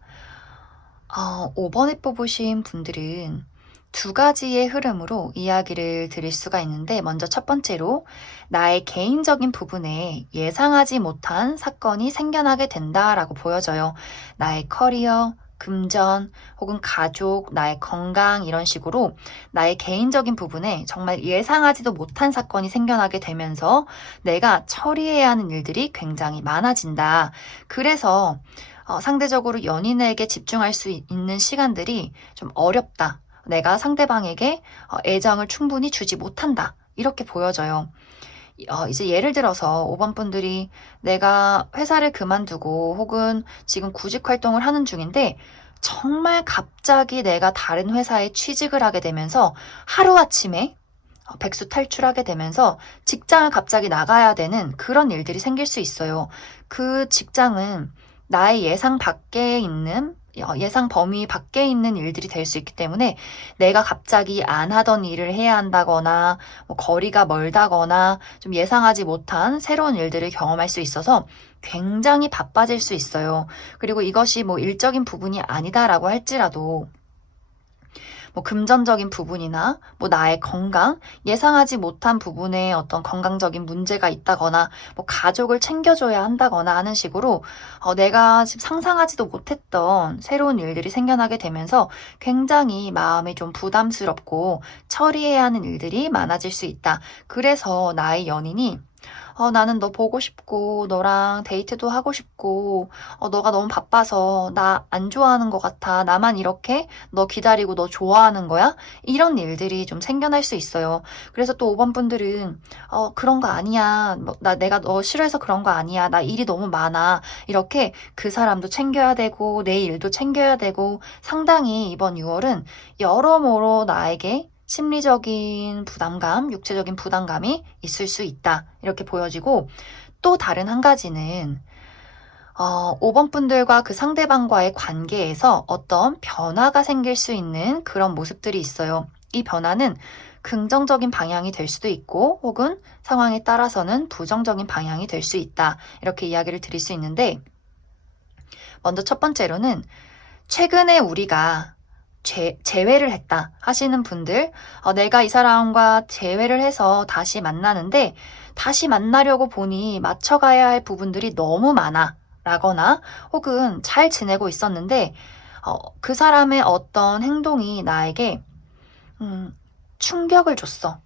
5번을 뽑으신 분들은 두 가지의 흐름으로 이야기를 드릴 수가 있는데 먼저 첫 번째로 나의 개인적인 부분에 예상하지 못한 사건이 생겨나게 된다라고 보여져요. 나의 커리어, 금전, 혹은 가족, 나의 건강 이런 식으로 나의 개인적인 부분에 정말 예상하지도 못한 사건이 생겨나게 되면서 내가 처리해야 하는 일들이 굉장히 많아진다. 그래서 상대적으로 연인에게 집중할 수 있는 시간들이 좀 어렵다. 내가 상대방에게 애정을 충분히 주지 못한다. 이렇게 보여져요. 이제 예를 들어서 5번 분들이 내가 회사를 그만두고 혹은 지금 구직 활동을 하는 중인데 정말 갑자기 내가 다른 회사에 취직을 하게 되면서 하루아침에 백수 탈출하게 되면서 직장을 갑자기 나가야 되는 그런 일들이 생길 수 있어요. 그 직장은 나의 예상 밖에 있는 예상 범위 밖에 있는 일들이 될 수 있기 때문에 내가 갑자기 안 하던 일을 해야 한다거나 뭐 거리가 멀다거나 좀 예상하지 못한 새로운 일들을 경험할 수 있어서 굉장히 바빠질 수 있어요. 그리고 이것이 뭐 일적인 부분이 아니다라고 할지라도 뭐 금전적인 부분이나 뭐 나의 건강, 예상하지 못한 부분에 어떤 건강적인 문제가 있다거나 뭐 가족을 챙겨줘야 한다거나 하는 식으로 내가 지금 상상하지도 못했던 새로운 일들이 생겨나게 되면서 굉장히 마음이 좀 부담스럽고 처리해야 하는 일들이 많아질 수 있다. 그래서 나의 연인이 나는 너 보고 싶고, 너랑 데이트도 하고 싶고, 너가 너무 바빠서 나 안 좋아하는 것 같아. 나만 이렇게 너 기다리고 너 좋아하는 거야? 이런 일들이 좀 생겨날 수 있어요. 그래서 또 5번 분들은, 그런 거 아니야. 뭐, 내가 너 싫어해서 그런 거 아니야. 나 일이 너무 많아. 이렇게 그 사람도 챙겨야 되고, 내 일도 챙겨야 되고, 상당히 이번 6월은 여러모로 나에게 심리적인 부담감, 육체적인 부담감이 있을 수 있다. 이렇게 보여지고 또 다른 한 가지는 5번 분들과 그 상대방과의 관계에서 어떤 변화가 생길 수 있는 그런 모습들이 있어요. 이 변화는 긍정적인 방향이 될 수도 있고 혹은 상황에 따라서는 부정적인 방향이 될 수 있다. 이렇게 이야기를 드릴 수 있는데 먼저 첫 번째로는 최근에 우리가 재회를 했다 하시는 분들, 내가 이 사람과 재회를 해서 다시 만나는데 다시 만나려고 보니 맞춰가야 할 부분들이 너무 많아 라거나 혹은 잘 지내고 있었는데 그 사람의 어떤 행동이 나에게 충격을 줬어.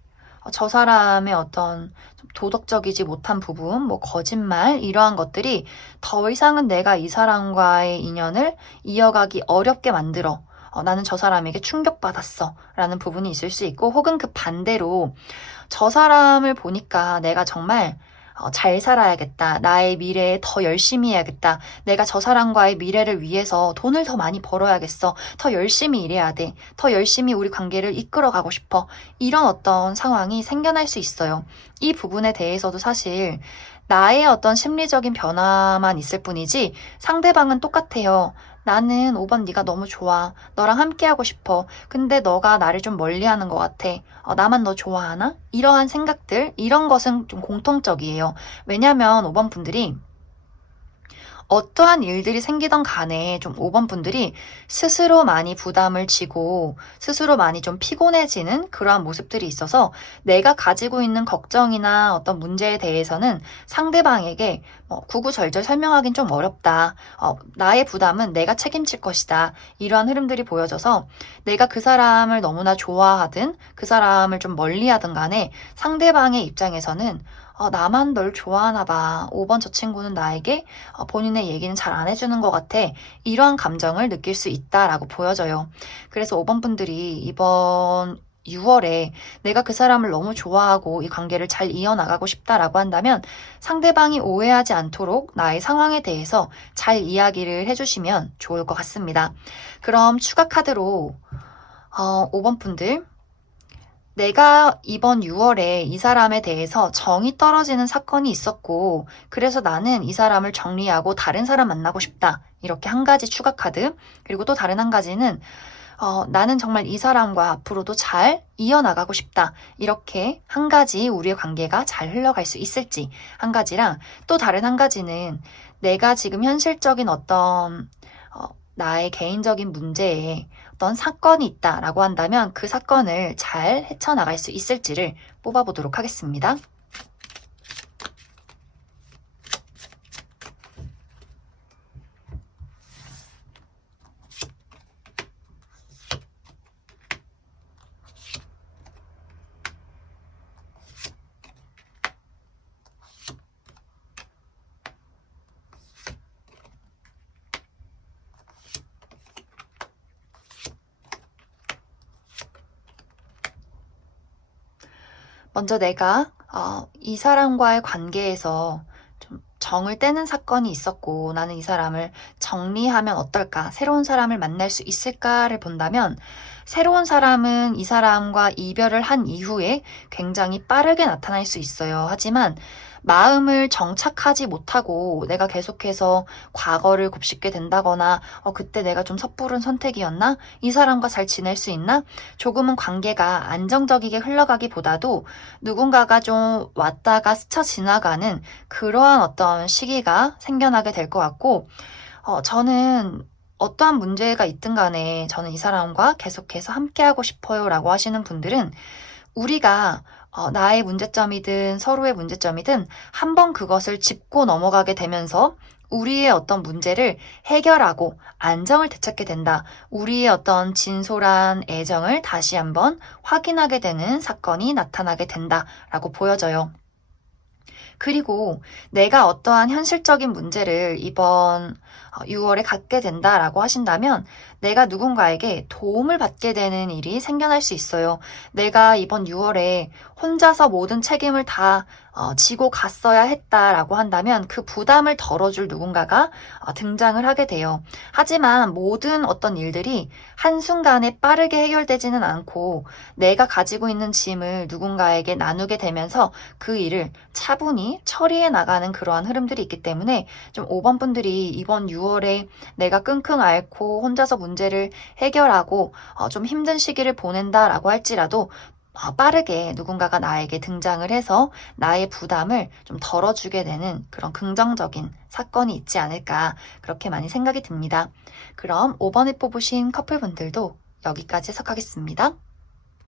저 사람의 어떤 좀 도덕적이지 못한 부분, 뭐 거짓말 이러한 것들이 더 이상은 내가 이 사람과의 인연을 이어가기 어렵게 만들어. 나는 저 사람에게 충격받았어. 라는 부분이 있을 수 있고, 혹은 그 반대로 저 사람을 보니까 내가 정말 잘 살아야겠다. 나의 미래에 더 열심히 해야겠다. 내가 저 사람과의 미래를 위해서 돈을 더 많이 벌어야겠어. 더 열심히 일해야 돼. 더 열심히 우리 관계를 이끌어가고 싶어. 이런 어떤 상황이 생겨날 수 있어요. 이 부분에 대해서도 사실 나의 어떤 심리적인 변화만 있을 뿐이지 상대방은 똑같아요. 나는 5번 네가 너무 좋아. 너랑 함께하고 싶어. 근데 너가 나를 좀 멀리하는 것 같아. 나만 너 좋아하나? 이러한 생각들, 이런 것은 좀 공통적이에요. 왜냐면 5번 분들이 어떠한 일들이 생기던 간에 좀 5번 분들이 스스로 많이 부담을 지고 스스로 많이 좀 피곤해지는 그러한 모습들이 있어서 내가 가지고 있는 걱정이나 어떤 문제에 대해서는 상대방에게 구구절절 설명하긴 좀 어렵다. 나의 부담은 내가 책임질 것이다. 이러한 흐름들이 보여져서 내가 그 사람을 너무나 좋아하든 그 사람을 좀 멀리하든 간에 상대방의 입장에서는 나만 널 좋아하나 봐. 5번 저 친구는 나에게 본인의 얘기는 잘 안 해주는 것 같아. 이러한 감정을 느낄 수 있다라고 보여져요. 그래서 5번 분들이 이번 6월에 내가 그 사람을 너무 좋아하고 이 관계를 잘 이어나가고 싶다라고 한다면 상대방이 오해하지 않도록 나의 상황에 대해서 잘 이야기를 해주시면 좋을 것 같습니다. 그럼 추가 카드로 5번 분들, 내가 이번 6월에 이 사람에 대해서 정이 떨어지는 사건이 있었고, 그래서 나는 이 사람을 정리하고 다른 사람 만나고 싶다. 이렇게 한 가지 추가 카드. 그리고 또 다른 한 가지는, 나는 정말 이 사람과 앞으로도 잘 이어나가고 싶다. 이렇게 한 가지 우리의 관계가 잘 흘러갈 수 있을지 한 가지랑, 또 다른 한 가지는 내가 지금 현실적인 어떤 나의 개인적인 문제에 어떤 사건이 있다라고 한다면 그 사건을 잘 헤쳐나갈 수 있을지를 뽑아보도록 하겠습니다. 먼저 내가 이 사람과의 관계에서 좀 정을 떼는 사건이 있었고 나는 이 사람을 정리하면 어떨까? 새로운 사람을 만날 수 있을까를 본다면 새로운 사람은 이 사람과 이별을 한 이후에 굉장히 빠르게 나타날 수 있어요. 하지만 마음을 정착하지 못하고 내가 계속해서 과거를 곱씹게 된다거나 그때 내가 좀 섣부른 선택이었나? 이 사람과 잘 지낼 수 있나? 조금은 관계가 안정적이게 흘러가기보다도 누군가가 좀 왔다가 스쳐 지나가는 그러한 어떤 시기가 생겨나게 될 것 같고, 저는 어떠한 문제가 있든 간에 저는 이 사람과 계속해서 함께하고 싶어요 라고 하시는 분들은 우리가 나의 문제점이든 서로의 문제점이든 한번 그것을 짚고 넘어가게 되면서 우리의 어떤 문제를 해결하고 안정을 되찾게 된다. 우리의 어떤 진솔한 애정을 다시 한번 확인하게 되는 사건이 나타나게 된다라고 보여져요. 그리고 내가 어떠한 현실적인 문제를 이번 6월에 갖게 된다라고 하신다면 내가 누군가에게 도움을 받게 되는 일이 생겨날 수 있어요. 내가 이번 6월에 혼자서 모든 책임을 다 지고 갔어야 했다라고 한다면 그 부담을 덜어줄 누군가가 등장을 하게 돼요. 하지만 모든 어떤 일들이 한순간에 빠르게 해결되지는 않고 내가 가지고 있는 짐을 누군가에게 나누게 되면서 그 일을 차분히 처리해 나가는 그러한 흐름들이 있기 때문에 좀 5번 분들이 이번 6월에 내가 끙끙 앓고 혼자서 문제를 해결하고 좀 힘든 시기를 보낸다라고 할지라도 빠르게 누군가가 나에게 등장을 해서 나의 부담을 좀 덜어주게 되는 그런 긍정적인 사건이 있지 않을까 그렇게 많이 생각이 듭니다. 그럼 5번에 뽑으신 커플분들도 여기까지 해석하겠습니다.